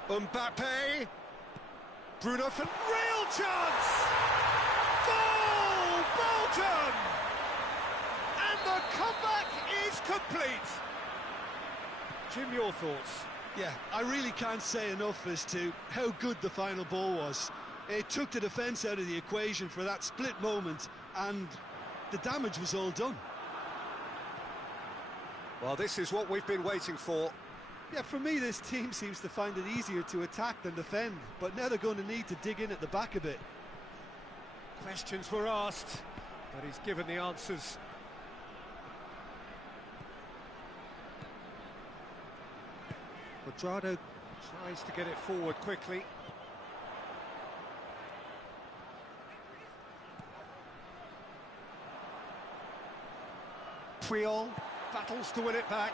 Mbappe. Bruno for real chance! Goal! Belgium! And the comeback is complete. Jim, your thoughts? Yeah, I really can't say enough as to how good the final ball was. It took the defence out of the equation for that split moment, and the damage was all done. Well, this is what we've been waiting for. Yeah, for me, this team seems to find it easier to attack than defend, but now they're going to need to dig in at the back a bit. Questions were asked, but he's given the answers. Quadrado tries to get it forward quickly. Puyol battles to win it back.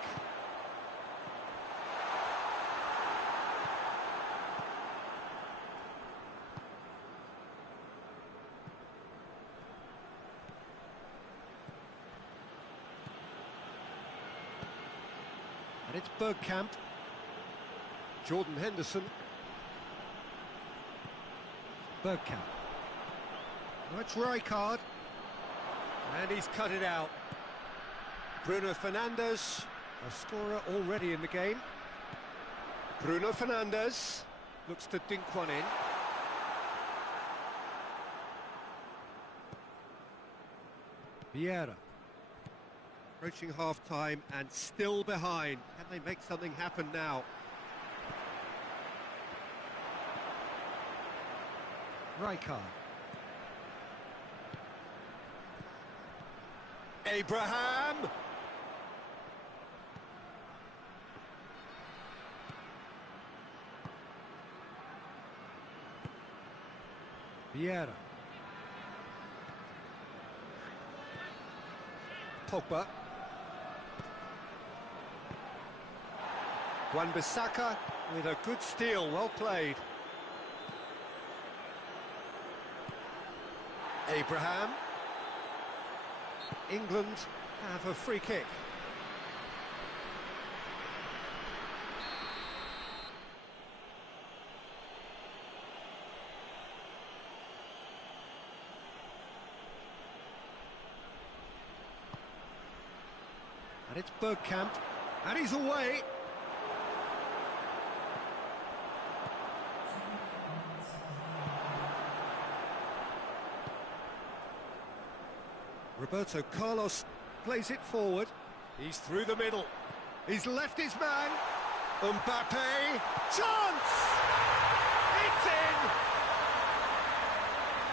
And it's Bergkamp. Jordan Henderson. Bergkamp. Oh, it's Rijkaard. And he's cut it out. Bruno Fernandes, a scorer already in the game. Bruno Fernandes looks to dink one in. Vieira. Approaching half-time and still behind. Can they make something happen now? Rijkaard. Abraham! Vieira. Pogba. Wan-Bissaka with a good steal, well played. Abraham. England have a free kick. And it's Bergkamp, and he's away. Roberto Carlos plays it forward. He's through the middle. He's left his man. Mbappe. Chance! It's in!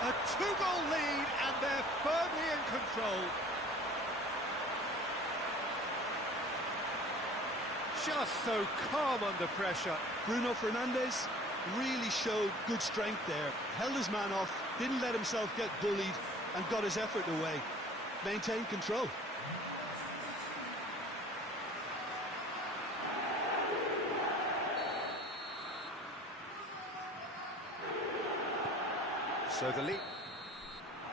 A two-goal lead, and they're firmly in control. Just so calm under pressure. Bruno Fernandes really showed good strength there. Held his man off, didn't let himself get bullied, and got his effort away. Maintained control. So the lead.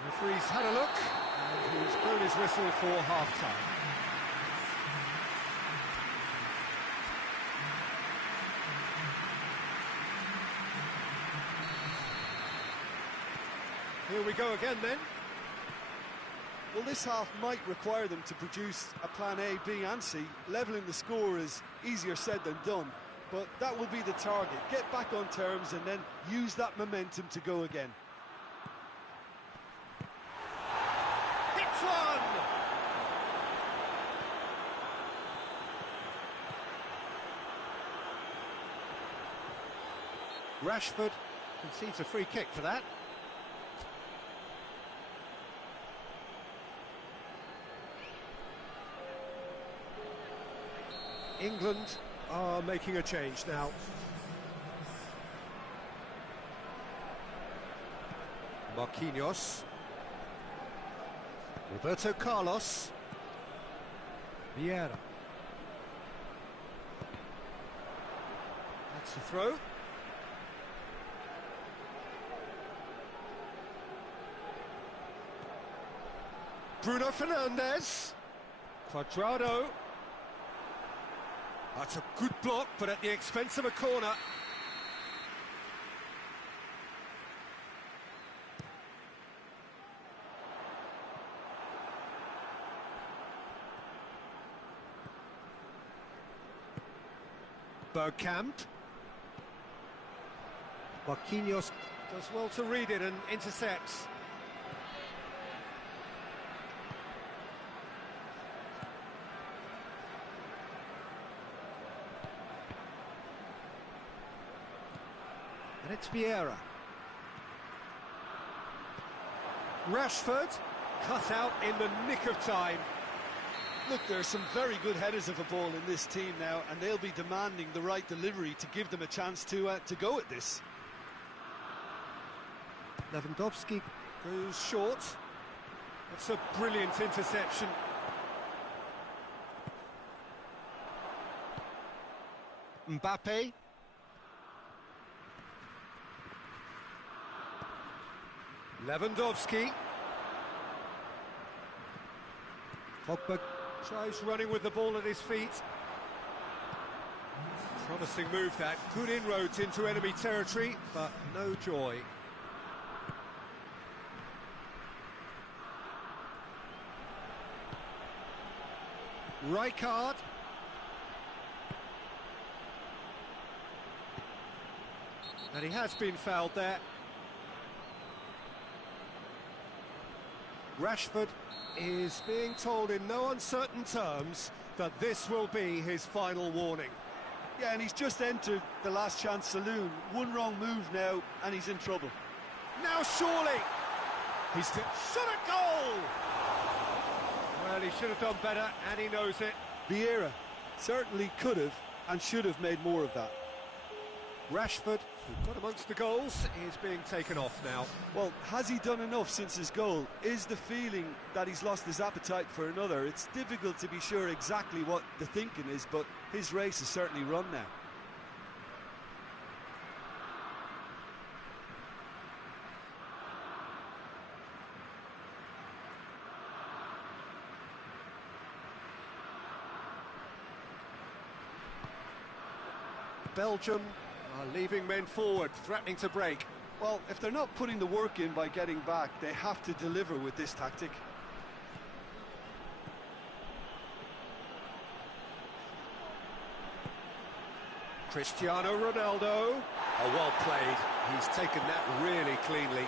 Referee's had a look, and he's blown his whistle for half-time. Here we go again then. Well, this half might require them to produce a plan A, B and C. Levelling the score is easier said than done, but that will be the target. Get back on terms and then use that momentum to go again. Hits one! Rashford concedes a free kick for that. England are making a change now. Marquinhos. Roberto Carlos. Vieira. That's the throw. Bruno Fernandes. Quadrado. That's a good block, but at the expense of a corner. Bergkamp. Marquinhos does well to read it and intercepts. And it's Vieira. Rashford, cut out in the nick of time. Look, there are some very good headers of a ball in this team now, and they'll be demanding the right delivery to give them a chance to go at this. Lewandowski goes short. That's a brilliant interception. Mbappe. Lewandowski. Pogba tries running with the ball at his feet. Promising move that. Good inroads into enemy territory, but no joy. Rijkaard. And he has been fouled there. Rashford is being told in no uncertain terms that this will be his final warning. Yeah, and he's just entered the last chance saloon. One wrong move now, and he's in trouble. Now surely! He's shot a goal! Well, he should have done better, and he knows it. Vieira certainly could have and should have made more of that. Rashford, who got amongst the goals, is being taken off now. Well, has he done enough since his goal? Is the feeling that he's lost his appetite for another? It's difficult to be sure exactly what the thinking is, but his race is certainly run now. Belgium are leaving men forward, threatening to break. Well, if they're not putting the work in by getting back, they have to deliver with this tactic. Cristiano Ronaldo. Oh, well played. He's taken that really cleanly.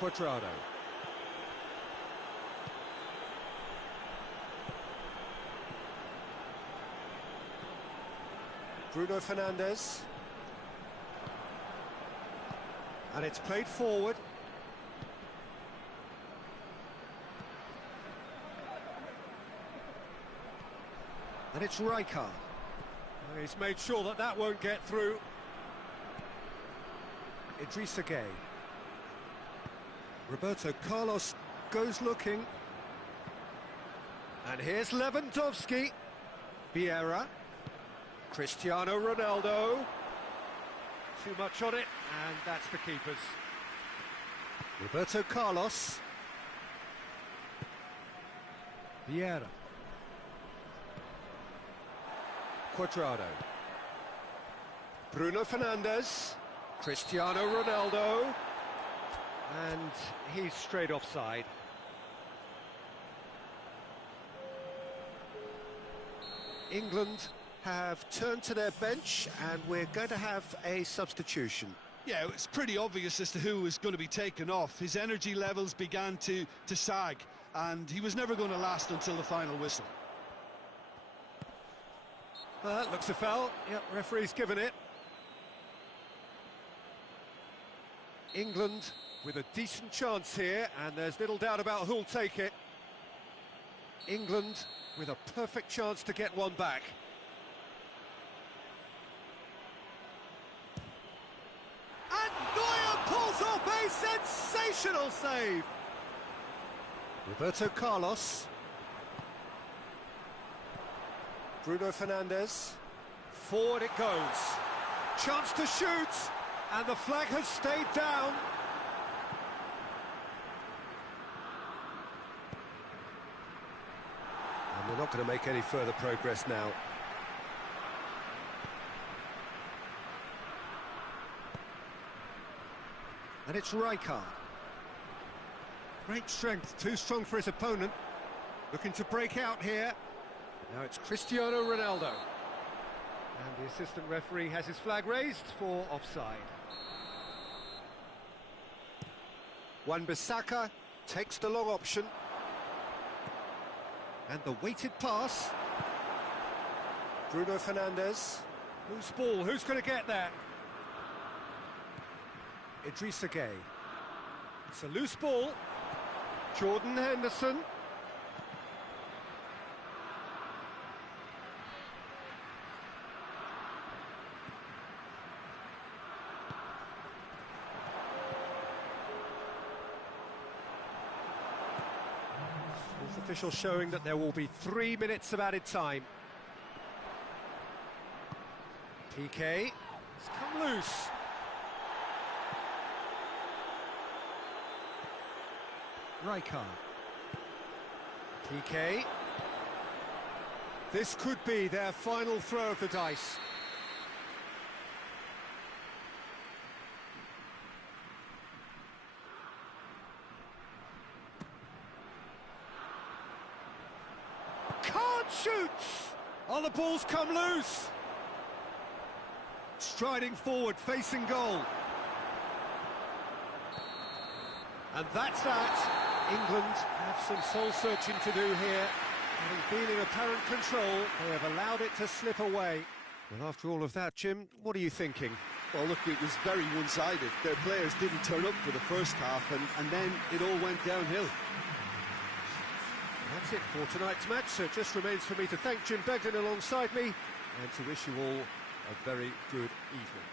Cuadrado. Bruno Fernandes. And it's played forward. And it's Rijkaard. He's made sure that that won't get through. Idrissa Gueye. Roberto Carlos goes looking. And here's Lewandowski. Vieira. Cristiano Ronaldo. Too much on it, and that's the keepers. Roberto Carlos. Vieira. Cuadrado. Bruno Fernandes. Cristiano Ronaldo. And he's straight offside. England have turned to their bench, and we're going to have a substitution. Yeah, it's pretty obvious as to who was going to be taken off. His energy levels began to sag, and he was never going to last until the final whistle. Looks a foul. Yep, referee's given it. England with a decent chance here, and there's little doubt about who'll take it. England with a perfect chance to get one back. And Neuer pulls off a sensational save. Roberto Carlos. Bruno Fernandes. Forward it goes. Chance to shoot, and the flag has stayed down. And they're not going to make any further progress now. And it's Rijkaard. Great strength, too strong for his opponent. Looking to break out here. Now it's Cristiano Ronaldo. And the assistant referee has his flag raised for offside. Wan-Bissaka takes the long option. And the weighted pass. Bruno Fernandes. Loose ball, who's going to get that? Idrissa Gueye. It's a loose ball. Jordan Henderson. Fourth official showing that there will be 3 minutes of added time. PK. It's come loose. Rijkaard. PK. This could be their final throw of the dice. Can't shoot! Oh, the ball's come loose. Striding forward, facing goal. And that's that. England have some soul-searching to do here. Having been in apparent control, they have allowed it to slip away. Well, after all of that, Jim, what are you thinking? Well, look, it was very one-sided. Their players didn't turn up for the first half, and then it all went downhill. That's it for tonight's match, so it just remains for me to thank Jim Begden alongside me and to wish you all a very good evening.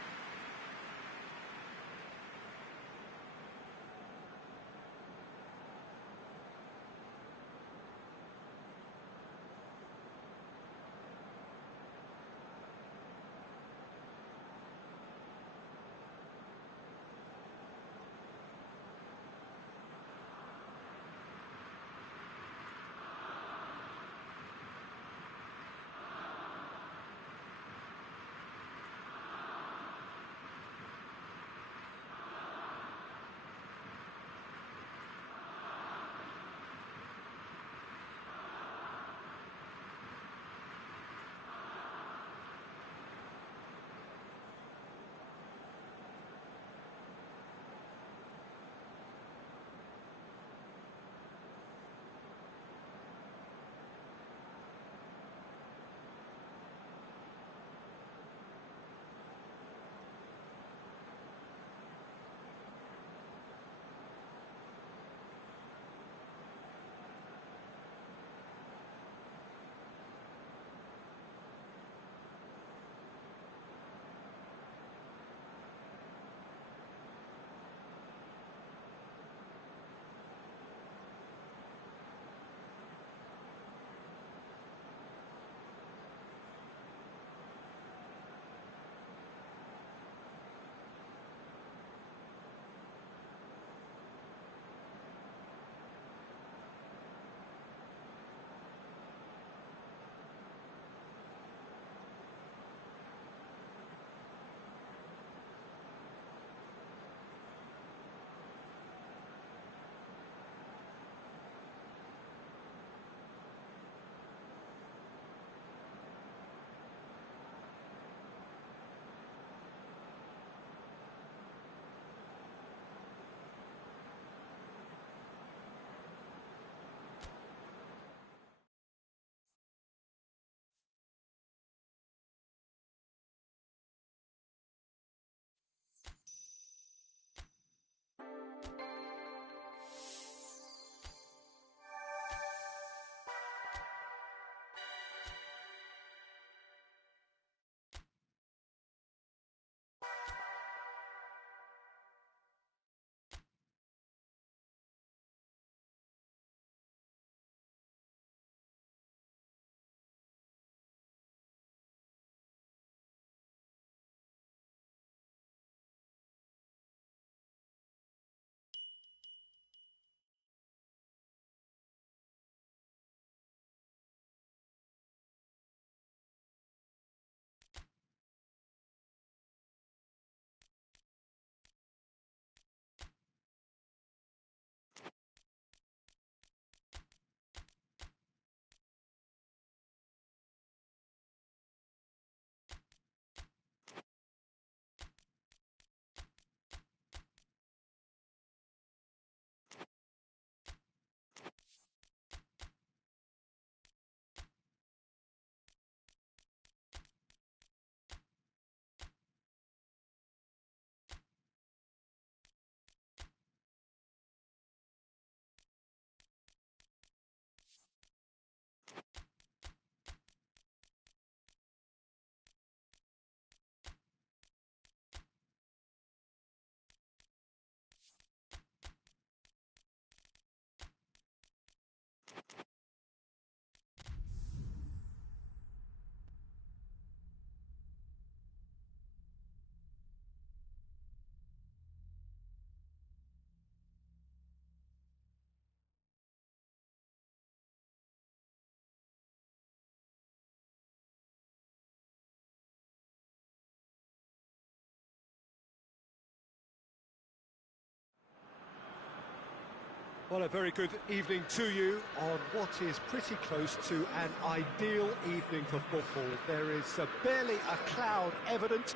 Well, a very good evening to you on what is pretty close to an ideal evening for football. There is barely a cloud evident.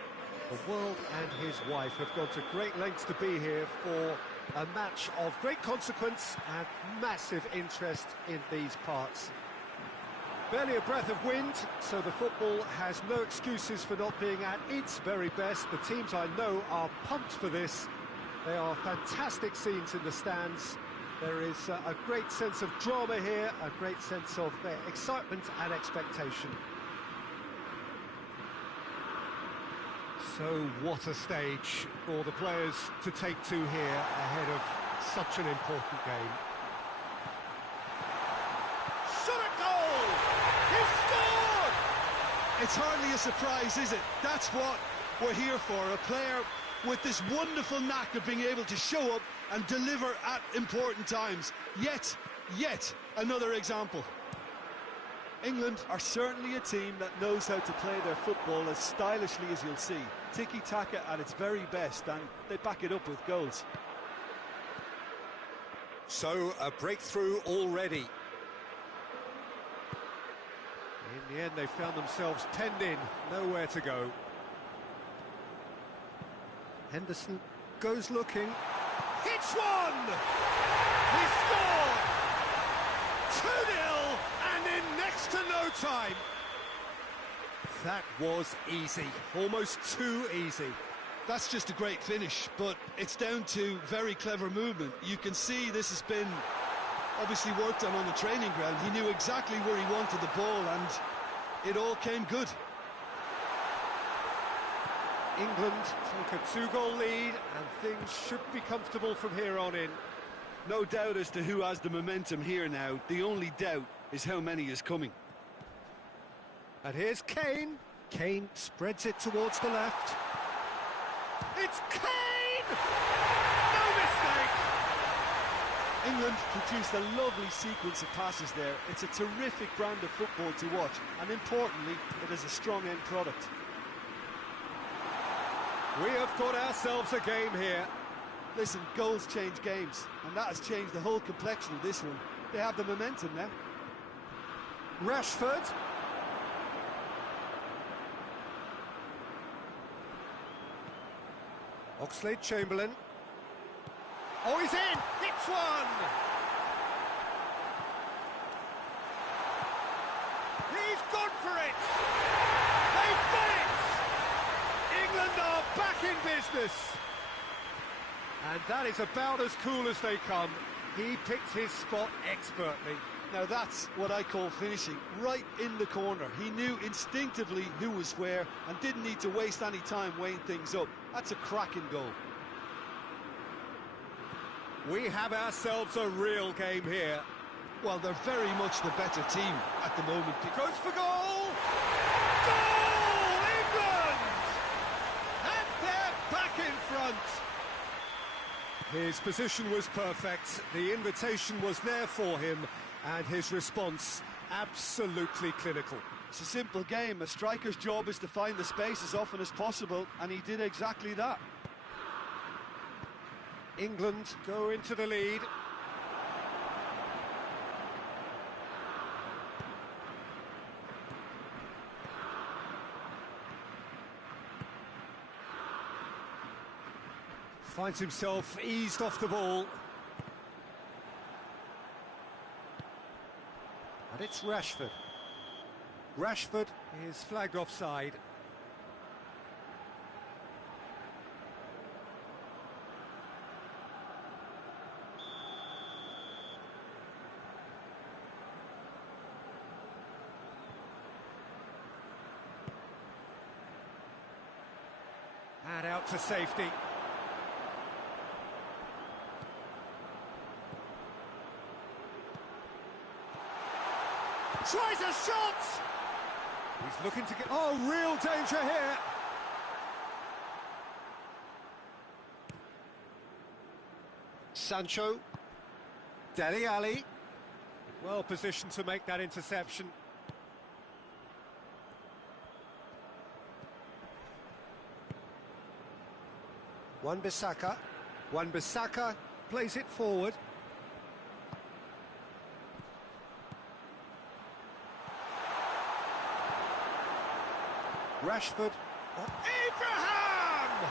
The world and his wife have gone to great lengths to be here for a match of great consequence and massive interest in these parts. Barely a breath of wind, so the football has no excuses for not being at its very best. The teams I know are pumped for this. They are fantastic scenes in the stands. There is a great sense of drama here, a great sense of excitement and expectation. So what a stage for the players to take to here ahead of such an important game. Shot at goal! He scored! It's hardly a surprise, is it? That's what we're here for, a player with this wonderful knack of being able to show up and deliver at important times. Yet another example. England are certainly a team that knows how to play their football as stylishly as you'll see. Tiki-taka at its very best, and they back it up with goals. So, a breakthrough already. In the end, they found themselves penned in, nowhere to go. Henderson goes looking. Hits one! He scored! 2-0 and in next to no time. That was easy, almost too easy. That's just a great finish, but it's down to very clever movement. You can see this has been obviously worked on the training ground. He knew exactly where he wanted the ball, and it all came good. England took a 2-goal lead, and things should be comfortable from here on in. No doubt as to who has the momentum here now. The only doubt is how many is coming. And here's Kane. Kane spreads it towards the left. It's Kane! No mistake! England produced a lovely sequence of passes there. It's a terrific brand of football to watch, and importantly, it is a strong end product. We have got ourselves a game here. Listen, goals change games, and that has changed the whole complexion of this one. They have the momentum now. Rashford. Oxlade-Chamberlain. Oh, he's in! Hits one! He's gone for it! They've done it! England are back in business! And that is about as cool as they come. He picked his spot expertly. Now that's what I call finishing, right in the corner. He knew instinctively who was where and didn't need to waste any time weighing things up. That's a cracking goal. We have ourselves a real game here. Well, they're very much the better team at the moment. Goes for goal! Goal! England! And they're back in front. His position was perfect. The invitation was there for him, and his response absolutely clinical. It's a simple game. A striker's job is to find the space as often as possible, and he did exactly that. England go into the lead. Finds himself eased off the ball. And it's Rashford. Rashford is flagged offside. And out to safety. Tries a shot! He's looking to get... Oh, real danger here! Sancho. Dele Alli. Well positioned to make that interception. Wan-Bissaka plays it forward. Rashford. Oh, Abraham!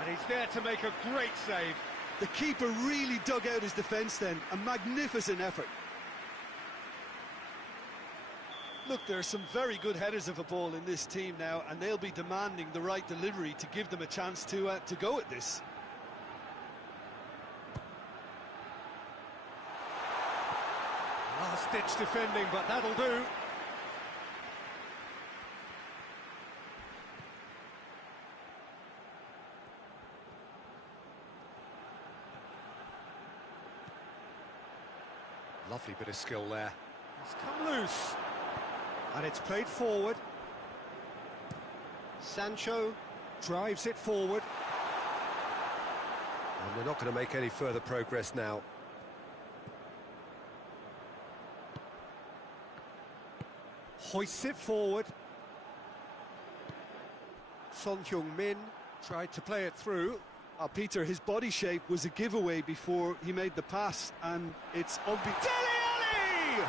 And he's there to make a great save. The keeper really dug out his defence then. A magnificent effort. Look, there are some very good headers of a ball in this team now, and they'll be demanding the right delivery to give them a chance to go at this. Last-ditch defending, but that'll do. Lovely bit of skill there. It's come loose. And it's played forward. Sancho drives it forward. And they're not going to make any further progress now. Hoists it forward. Son Heung-min tried to play it through. Peter, his body shape was a giveaway before he made the pass, and it's obvious. Dele Alli!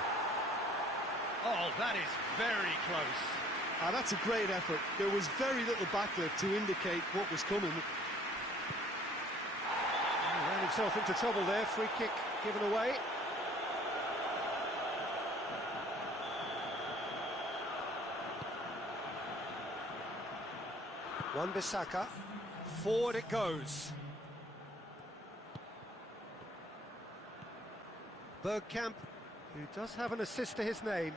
Oh, that is very close. That's a great effort. There was very little backlift to indicate what was coming. He ran himself into trouble there. Free kick given away. Wan-Bissaka. Forward it goes. Bergkamp, who does have an assist to his name.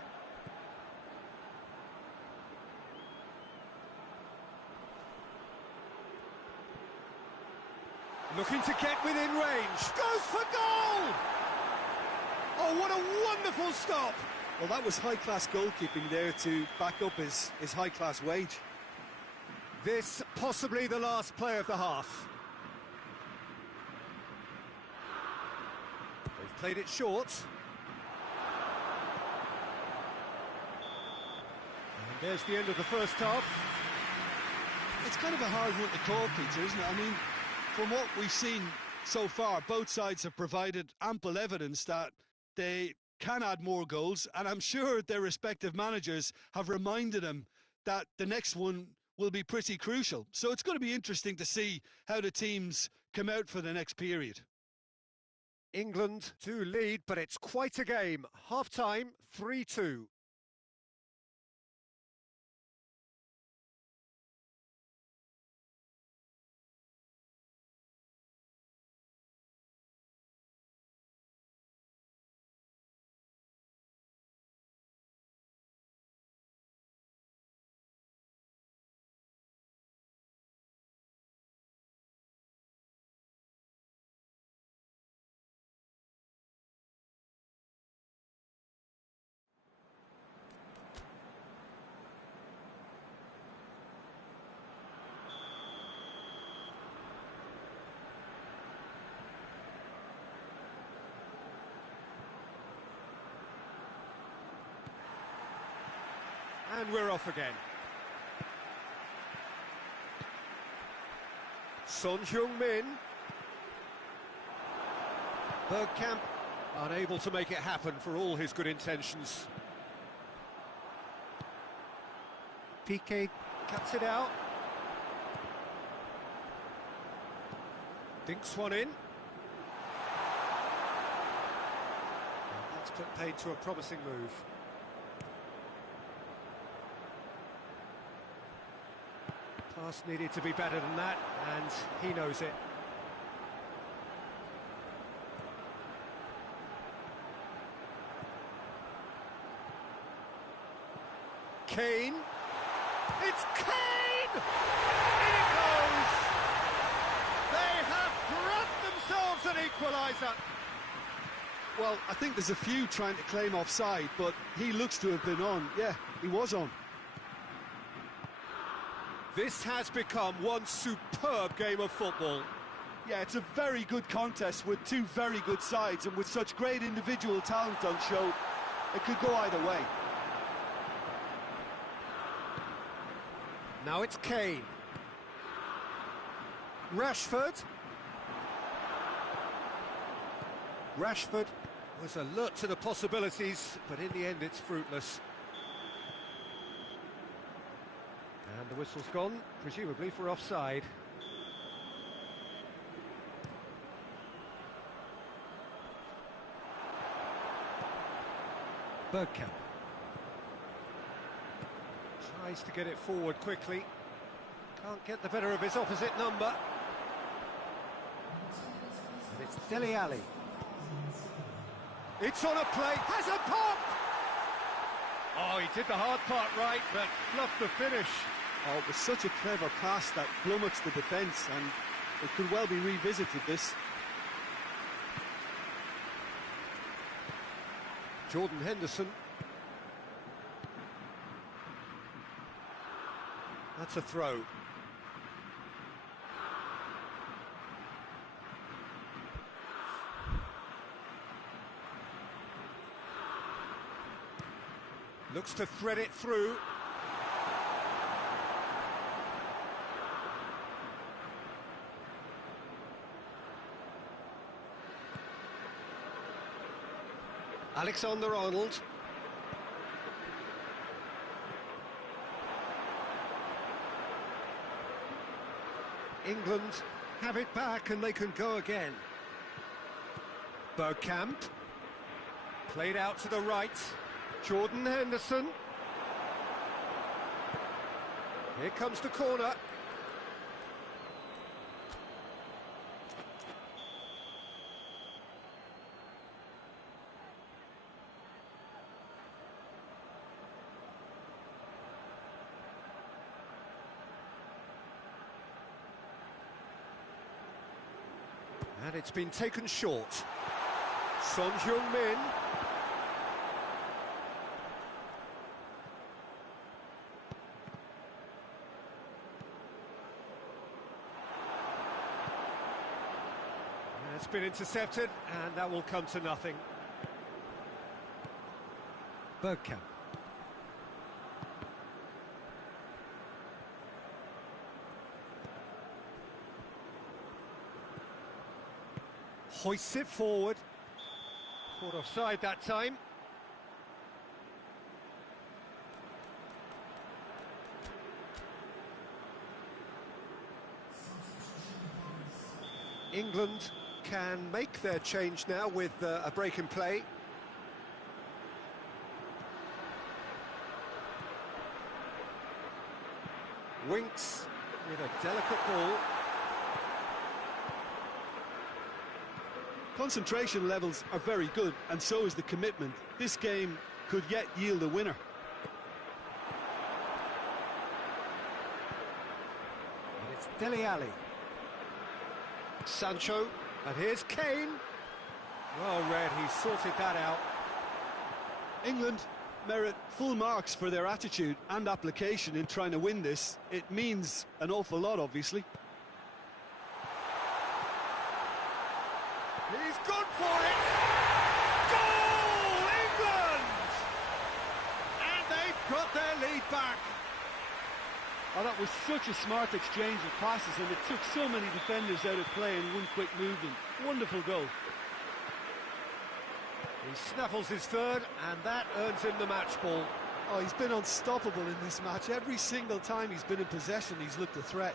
Looking to get within range. Goes for goal! Oh, what a wonderful stop! Well, that was high-class goalkeeping there to back up his high-class wage. This possibly the last play of the half. They've played it short. And there's the end of the first half. It's kind of a hard one to call, Peter, isn't it? I mean, from what we've seen so far, both sides have provided ample evidence that they can add more goals, and I'm sure their respective managers have reminded them that the next one will be pretty crucial. So it's going to be interesting to see how the teams come out for the next period. England to lead, but it's quite a game. Half-time, 3-2. And we're off again. Son Heung-min. Bergkamp unable to make it happen for all his good intentions. Piqué cuts it out. Dinks one in. And that's put paid to a promising move. Pass needed to be better than that, and he knows it. Kane. It's Kane! In it goes! They have grabbed themselves an equaliser. Well, I think there's a few trying to claim offside, but he looks to have been on. Yeah, he was on. This has become one superb game of football. Yeah, it's a very good contest with two very good sides, and with such great individual talent on show, it could go either way. Now it's Kane. Rashford. Rashford was alert to the possibilities, but in the end it's fruitless. The whistle's gone, presumably for offside. Bergkamp tries to get it forward quickly. Can't get the better of his opposite number. And it's Dele Alli. It's on a plate, has a pop! Oh, he did the hard part right, but fluffed the finish. Oh, it was such a clever pass that flummoxed the defence, and it could well be revisited, this. Jordan Henderson. That's a throw. Looks to thread it through. Alexander-Arnold. England have it back and they can go again. Bergkamp. Played out to the right. Jordan Henderson. Here comes the corner. And it's been taken short. Son Heung-min. It's been intercepted, and that will come to nothing. Bergkamp. Hoists it forward. Caught offside that time. England can make their change now with a break in play. Winks with a delicate ball. Concentration levels are very good, and so is the commitment. This game could yet yield a winner. And it's Dele Alli. Sancho, and here's Kane. Well read, he sorted that out. England merit full marks for their attitude and application in trying to win this. It means an awful lot, obviously. He's gone for it! Goal, England! And they've got their lead back. Oh, that was such a smart exchange of passes, and it took so many defenders out of play in one quick movement. Wonderful goal. He snaffles his third, and that earns him the match ball. Oh, he's been unstoppable in this match. Every single time he's been in possession, he's looked a threat.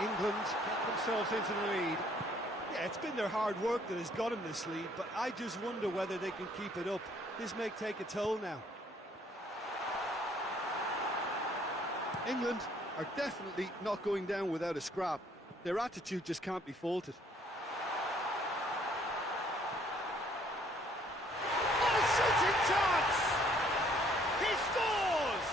England get themselves into the lead. Yeah, it's been their hard work that has got them this lead, but I just wonder whether they can keep it up. This may take a toll now. England are definitely not going down without a scrap. Their attitude just can't be faulted. Oh, shooting chance! He scores!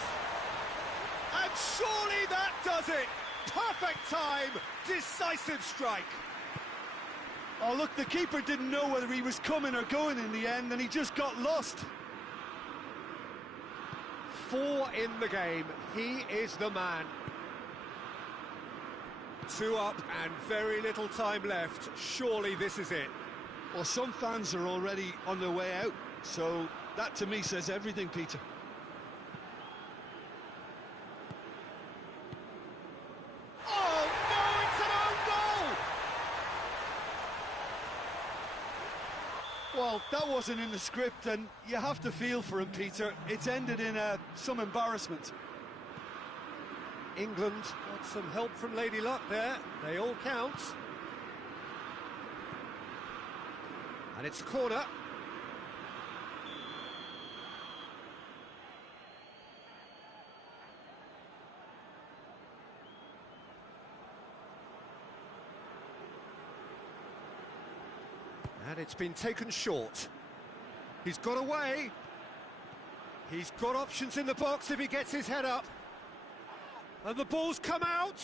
And surely that does it! Perfect time, decisive strike. Oh, look, the keeper didn't know whether he was coming or going in the end, and he just got lost. 4 in the game, he is the man. 2 up and very little time left, surely this is it. Well, some fans are already on their way out, so that to me says everything, Peter. Oh no, it's an own goal! Well, that wasn't in the script, and you have to feel for him, Peter. It's ended in some embarrassment. England got some help from Lady Luck there. They all count. And it's a corner. And it's been taken short. He's got away. He's got options in the box if he gets his head up. And the ball's come out.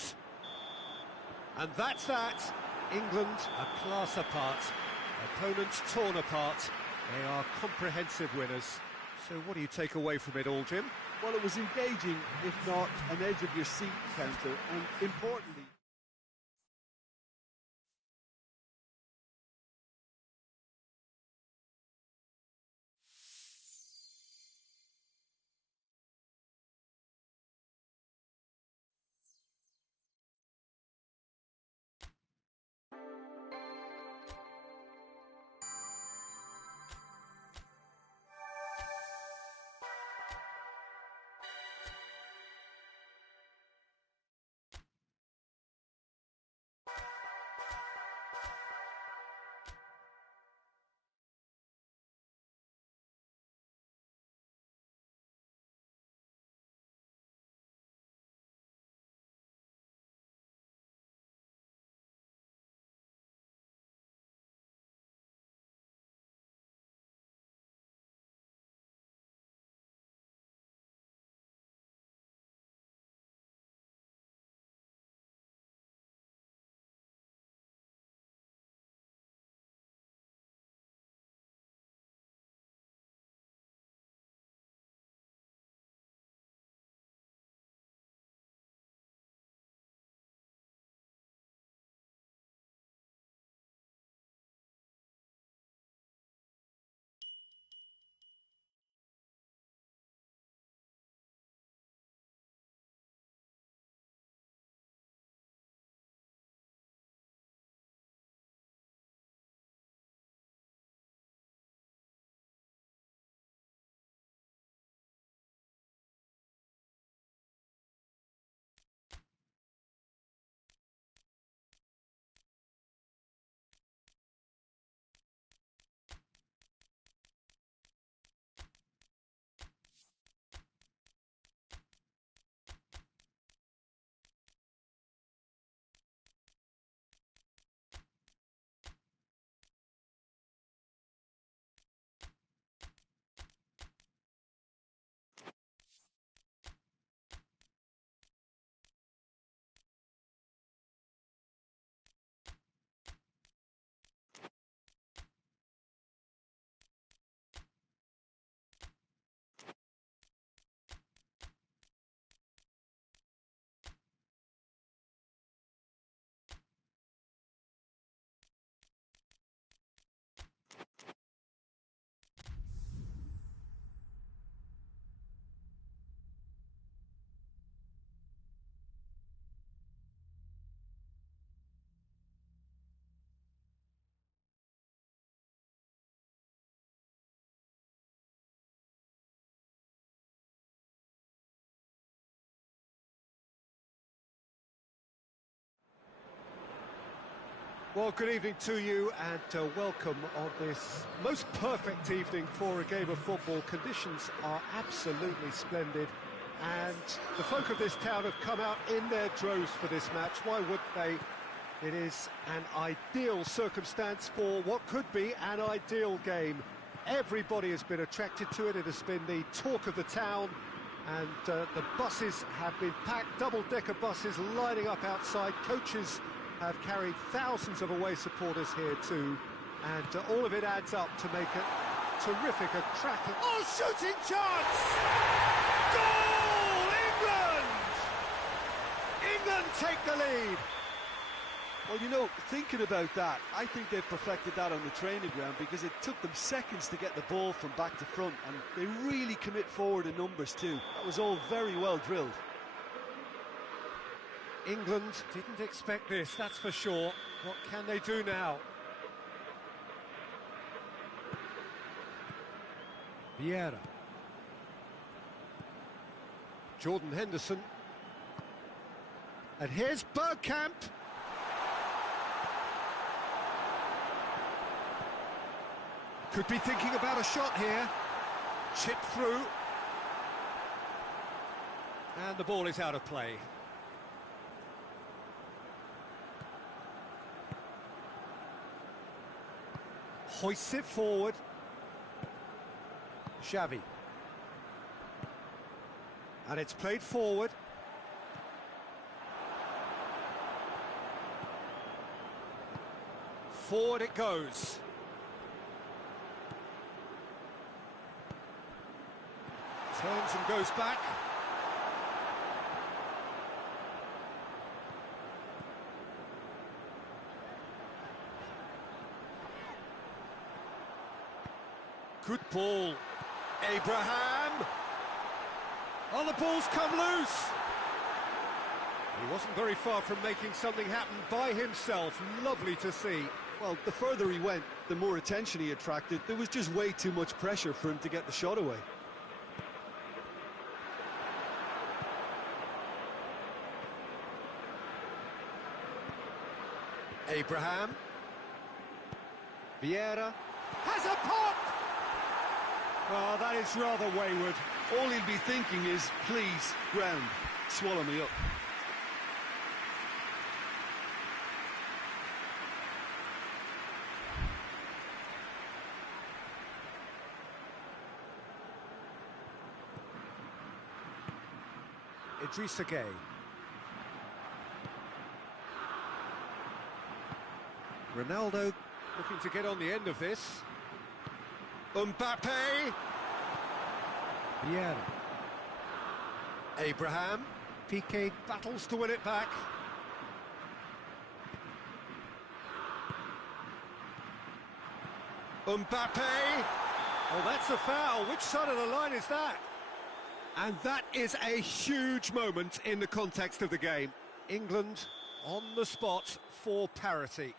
And that's that. England a class apart. Opponents torn apart. They are comprehensive winners. So what do you take away from it all, Jim? Well, it was engaging, if not an edge-of-your-seat counter, and importantly... Well, good evening to you and welcome on this most perfect evening for a game of football. Conditions are absolutely splendid and the folk of this town have come out in their droves for this match. Why wouldn't they? It is an ideal circumstance for what could be an ideal game. Everybody has been attracted to it. It has been the talk of the town and the buses have been packed, double-decker buses lining up outside. Coaches have carried thousands of away supporters here too, and all of it adds up to make it terrific, attractive. Oh, shooting chance! Goal! England! England take the lead. Well, you know, thinking about that, I think they've perfected that on the training ground because it took them seconds to get the ball from back to front, and they really commit forward in numbers too. That was all very well drilled. England didn't expect this, that's for sure. What can they do now? Vieira. Jordan Henderson. And here's Bergkamp. Could be thinking about a shot here. Chip through. And the ball is out of play. Hoists it forward. Xavi. And it's played forward. Forward it goes. Turns and goes back. Good ball. Abraham. Oh, the ball's come loose. He wasn't very far from making something happen by himself. Lovely to see. Well, the further he went, the more attention he attracted. There was just way too much pressure for him to get the shot away. Abraham. Vieira has a pop! Oh, that is rather wayward. All he'll be thinking is, please, ground, swallow me up. Idrissa Gueye. Ronaldo looking to get on the end of this. Mbappe. Vieira. Abraham. Piqué battles to win it back. Mbappe. Oh, that's a foul. Which side of the line is that? And that is a huge moment in the context of the game. England on the spot for parity.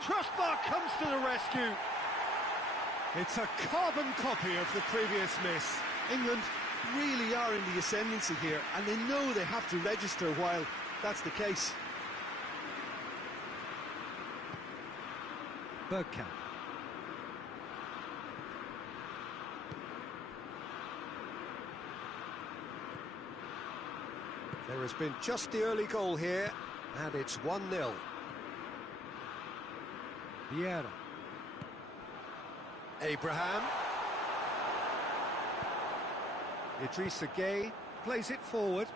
Crossbar comes to the rescue. It's a carbon copy of the previous miss. England really are in the ascendancy here, and they know they have to register while that's the case. Bergkamp. There has been just the early goal here, and it's 1-0. Vieira. Abraham. Idrissa Gueye plays it forward.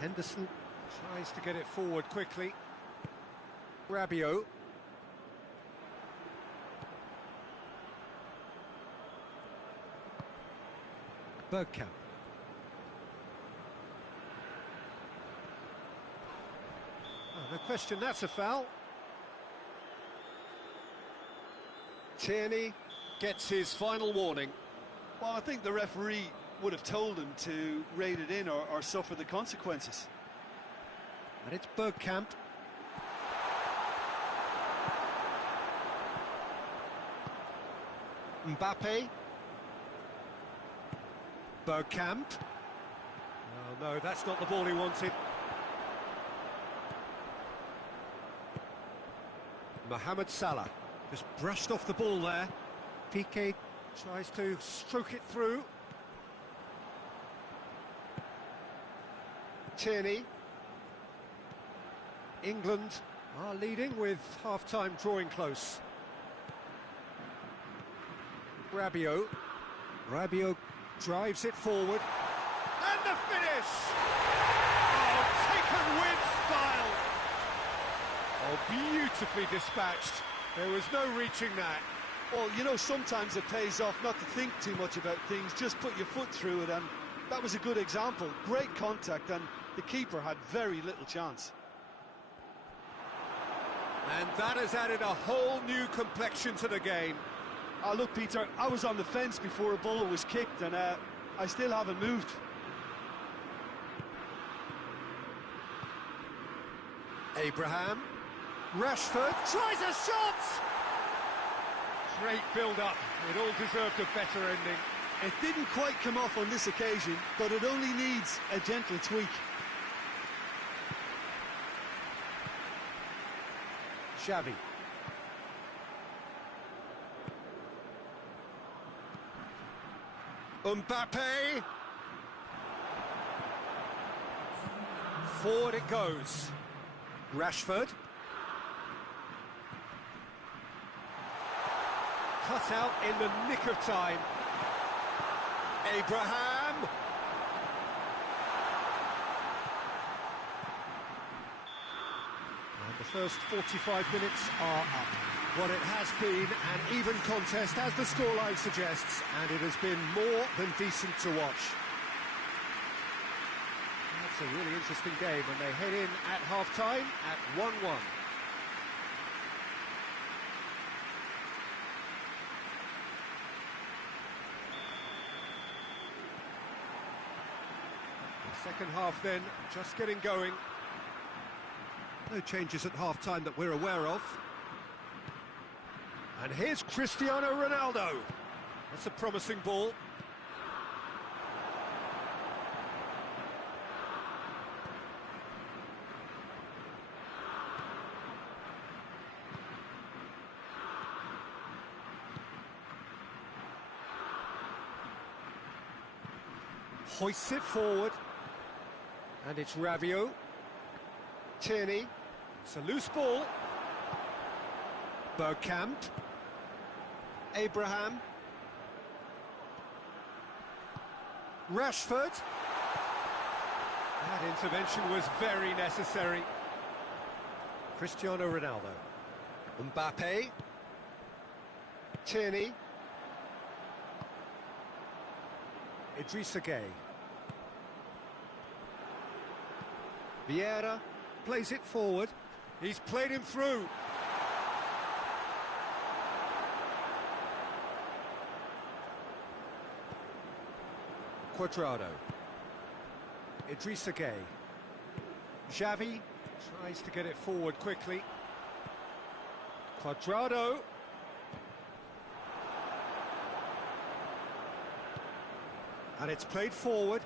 Henderson tries to get it forward quickly. Rabiot. Bergkamp. Oh, no question, that's a foul. Tierney gets his final warning. Well, I think the referee would have told him to rate it in or suffer the consequences. And it's Bergkamp. Mbappe. Bergkamp. Oh no, that's not the ball he wanted. Mohamed Salah just brushed off the ball there. Piqué tries to stroke it through. Tierney. England are leading with half-time drawing close. Rabiot. Rabiot drives it forward. And the finish! Oh, taken with style! Oh, beautifully dispatched. There was no reaching that. Well, you know, sometimes it pays off not to think too much about things, just put your foot through it, and that was a good example. Great contact, and the keeper had very little chance. And that has added a whole new complexion to the game. Oh, look, Peter, I was on the fence before a ball was kicked, and I still haven't moved. Abraham. Rashford tries a shot! Great build-up. It all deserved a better ending. It didn't quite come off on this occasion, but it only needs a gentle tweak. Xavi. Mbappe. Forward it goes. Rashford. Cut out in the nick of time. Abraham. And the first 45 minutes are up. What it has been an even contest, as the scoreline suggests, and it has been more than decent to watch. That's a really interesting game, and they head in at half-time at 1-1. The second half then, just getting going. No changes at half-time that we're aware of. And here's Cristiano Ronaldo. That's a promising ball. Hoists it forward. And it's Rabiot. Tierney. It's a loose ball. Bergkamp. Abraham. Rashford. That intervention was very necessary. Cristiano Ronaldo. Mbappe. Tierney. Idrissa Gueye. Vieira plays it forward. He's played him through. Cuadrado. Idrissa Gueye. Xavi tries to get it forward quickly. Cuadrado. And it's played forward.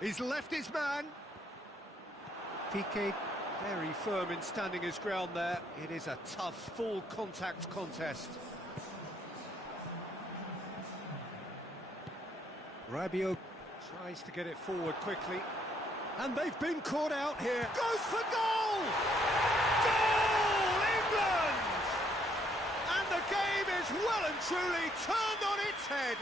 He's left his man. Piqué very firm in standing his ground there. It is a tough, full contact contest. Rabiot tries to get it forward quickly. And they've been caught out here. Goes for goal! Goal, England! And the game is well and truly turned on its head.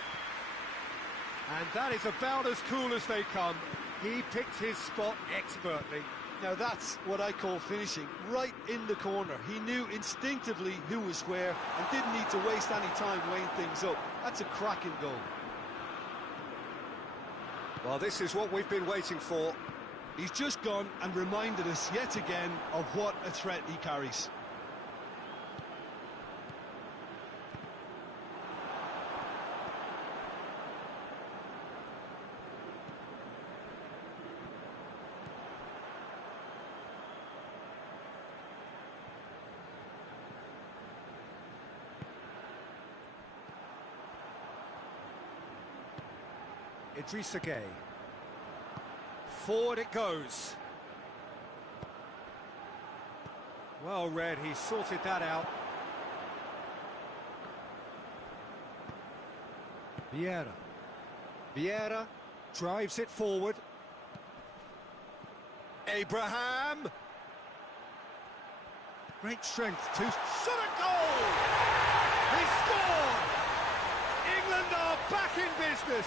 And that is about as cool as they come. He picked his spot expertly. Now that's what I call finishing, right in the corner. He knew instinctively who was where and didn't need to waste any time weighing things up. That's a cracking goal. Well, this is what we've been waiting for. He's just gone and reminded us yet again of what a threat he carries. Idrissa Gueye. Forward it goes. Well read, he sorted that out. Vieira. Vieira drives it forward. Abraham. Great strength to shot a goal! He scored! England are back in business.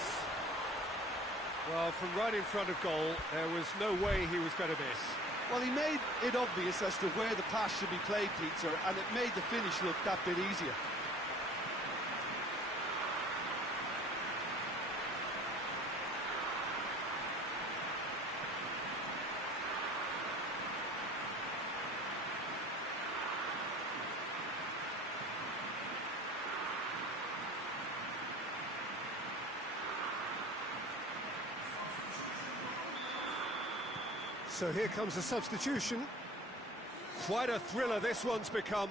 Well, from right in front of goal, there was no way he was going to miss. Well, he made it obvious as to where the pass should be played, Peter, and it made the finish look that bit easier. So here comes the substitution. Quite a thriller this one's become.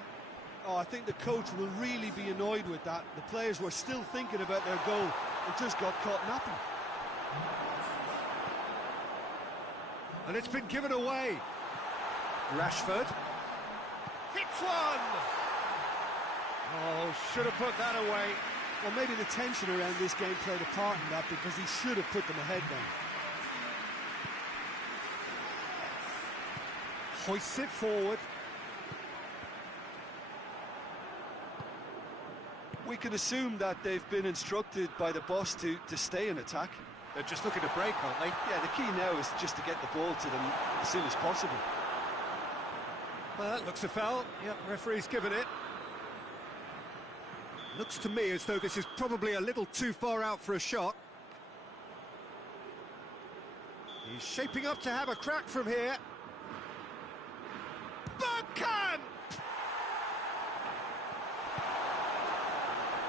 Oh, I think the coach will really be annoyed with that. The players were still thinking about their goal and just got caught napping. And it's been given away. Rashford. Hits one! Oh, should have put that away. Well, maybe the tension around this game played a part in that, because he should have put them ahead then. Hoists it forward. We can assume that they've been instructed by the boss to stay in attack. They're just looking to break, aren't they? Yeah, the key now is just to get the ball to them as soon as possible. Well, that looks a foul. Yep, referee's given it. Looks to me as though this is probably a little too far out for a shot. He's shaping up to have a crack from here. Bergkamp!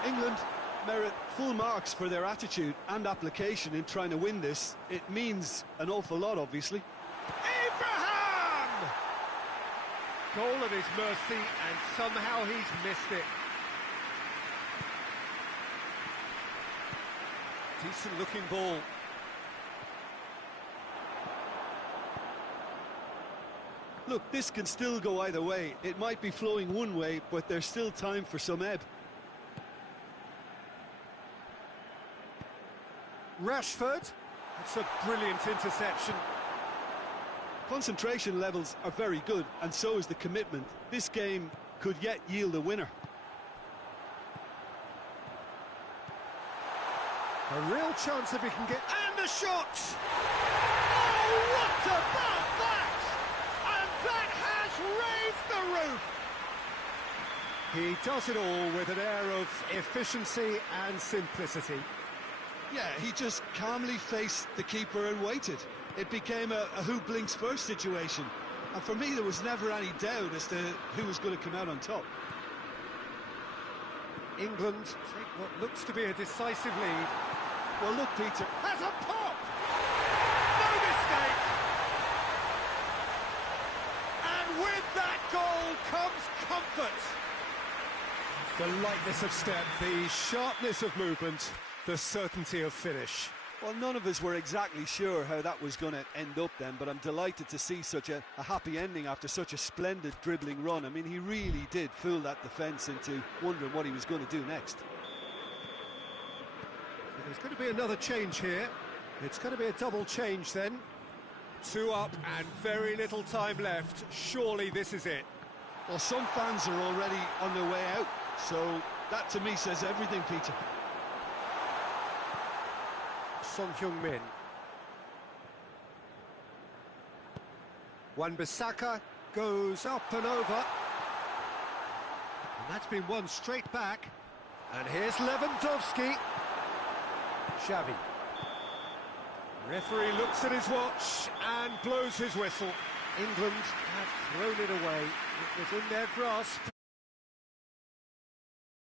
England merit full marks for their attitude and application in trying to win this. It means an awful lot, obviously. Abraham! Goal at his mercy, and somehow he's missed it. Decent looking ball. Look, this can still go either way. It might be flowing one way, but there's still time for some ebb. Rashford. It's a brilliant interception. Concentration levels are very good, and so is the commitment. This game could yet yield a winner. A real chance if he can get... And a shot! Oh, what about that? And that has raised the roof! He does it all with an air of efficiency and simplicity. Yeah, he just calmly faced the keeper and waited. It became a who blinks first situation. And for me, there was never any doubt as to who was going to come out on top. England take what looks to be a decisive lead. Well, look, Peter. Has a pop! No mistake! And with that goal comes comfort. The lightness of step, the sharpness of movement, the certainty of finish. Well, none of us were exactly sure how that was going to end up then, but I'm delighted to see such a happy ending after such a splendid dribbling run. I mean, he really did fool that defence into wondering what he was going to do next. So there's going to be another change here. It's going to be a double change then. 2 up and very little time left. Surely this is it. Well, some fans are already on their way out, so that to me says everything, Peter. Son Heung-min. Wan-Bissaka goes up and over. And that's been won straight back. And here's Lewandowski. Xavi. Referee looks at his watch and blows his whistle. England have thrown it away. It was in their grasp.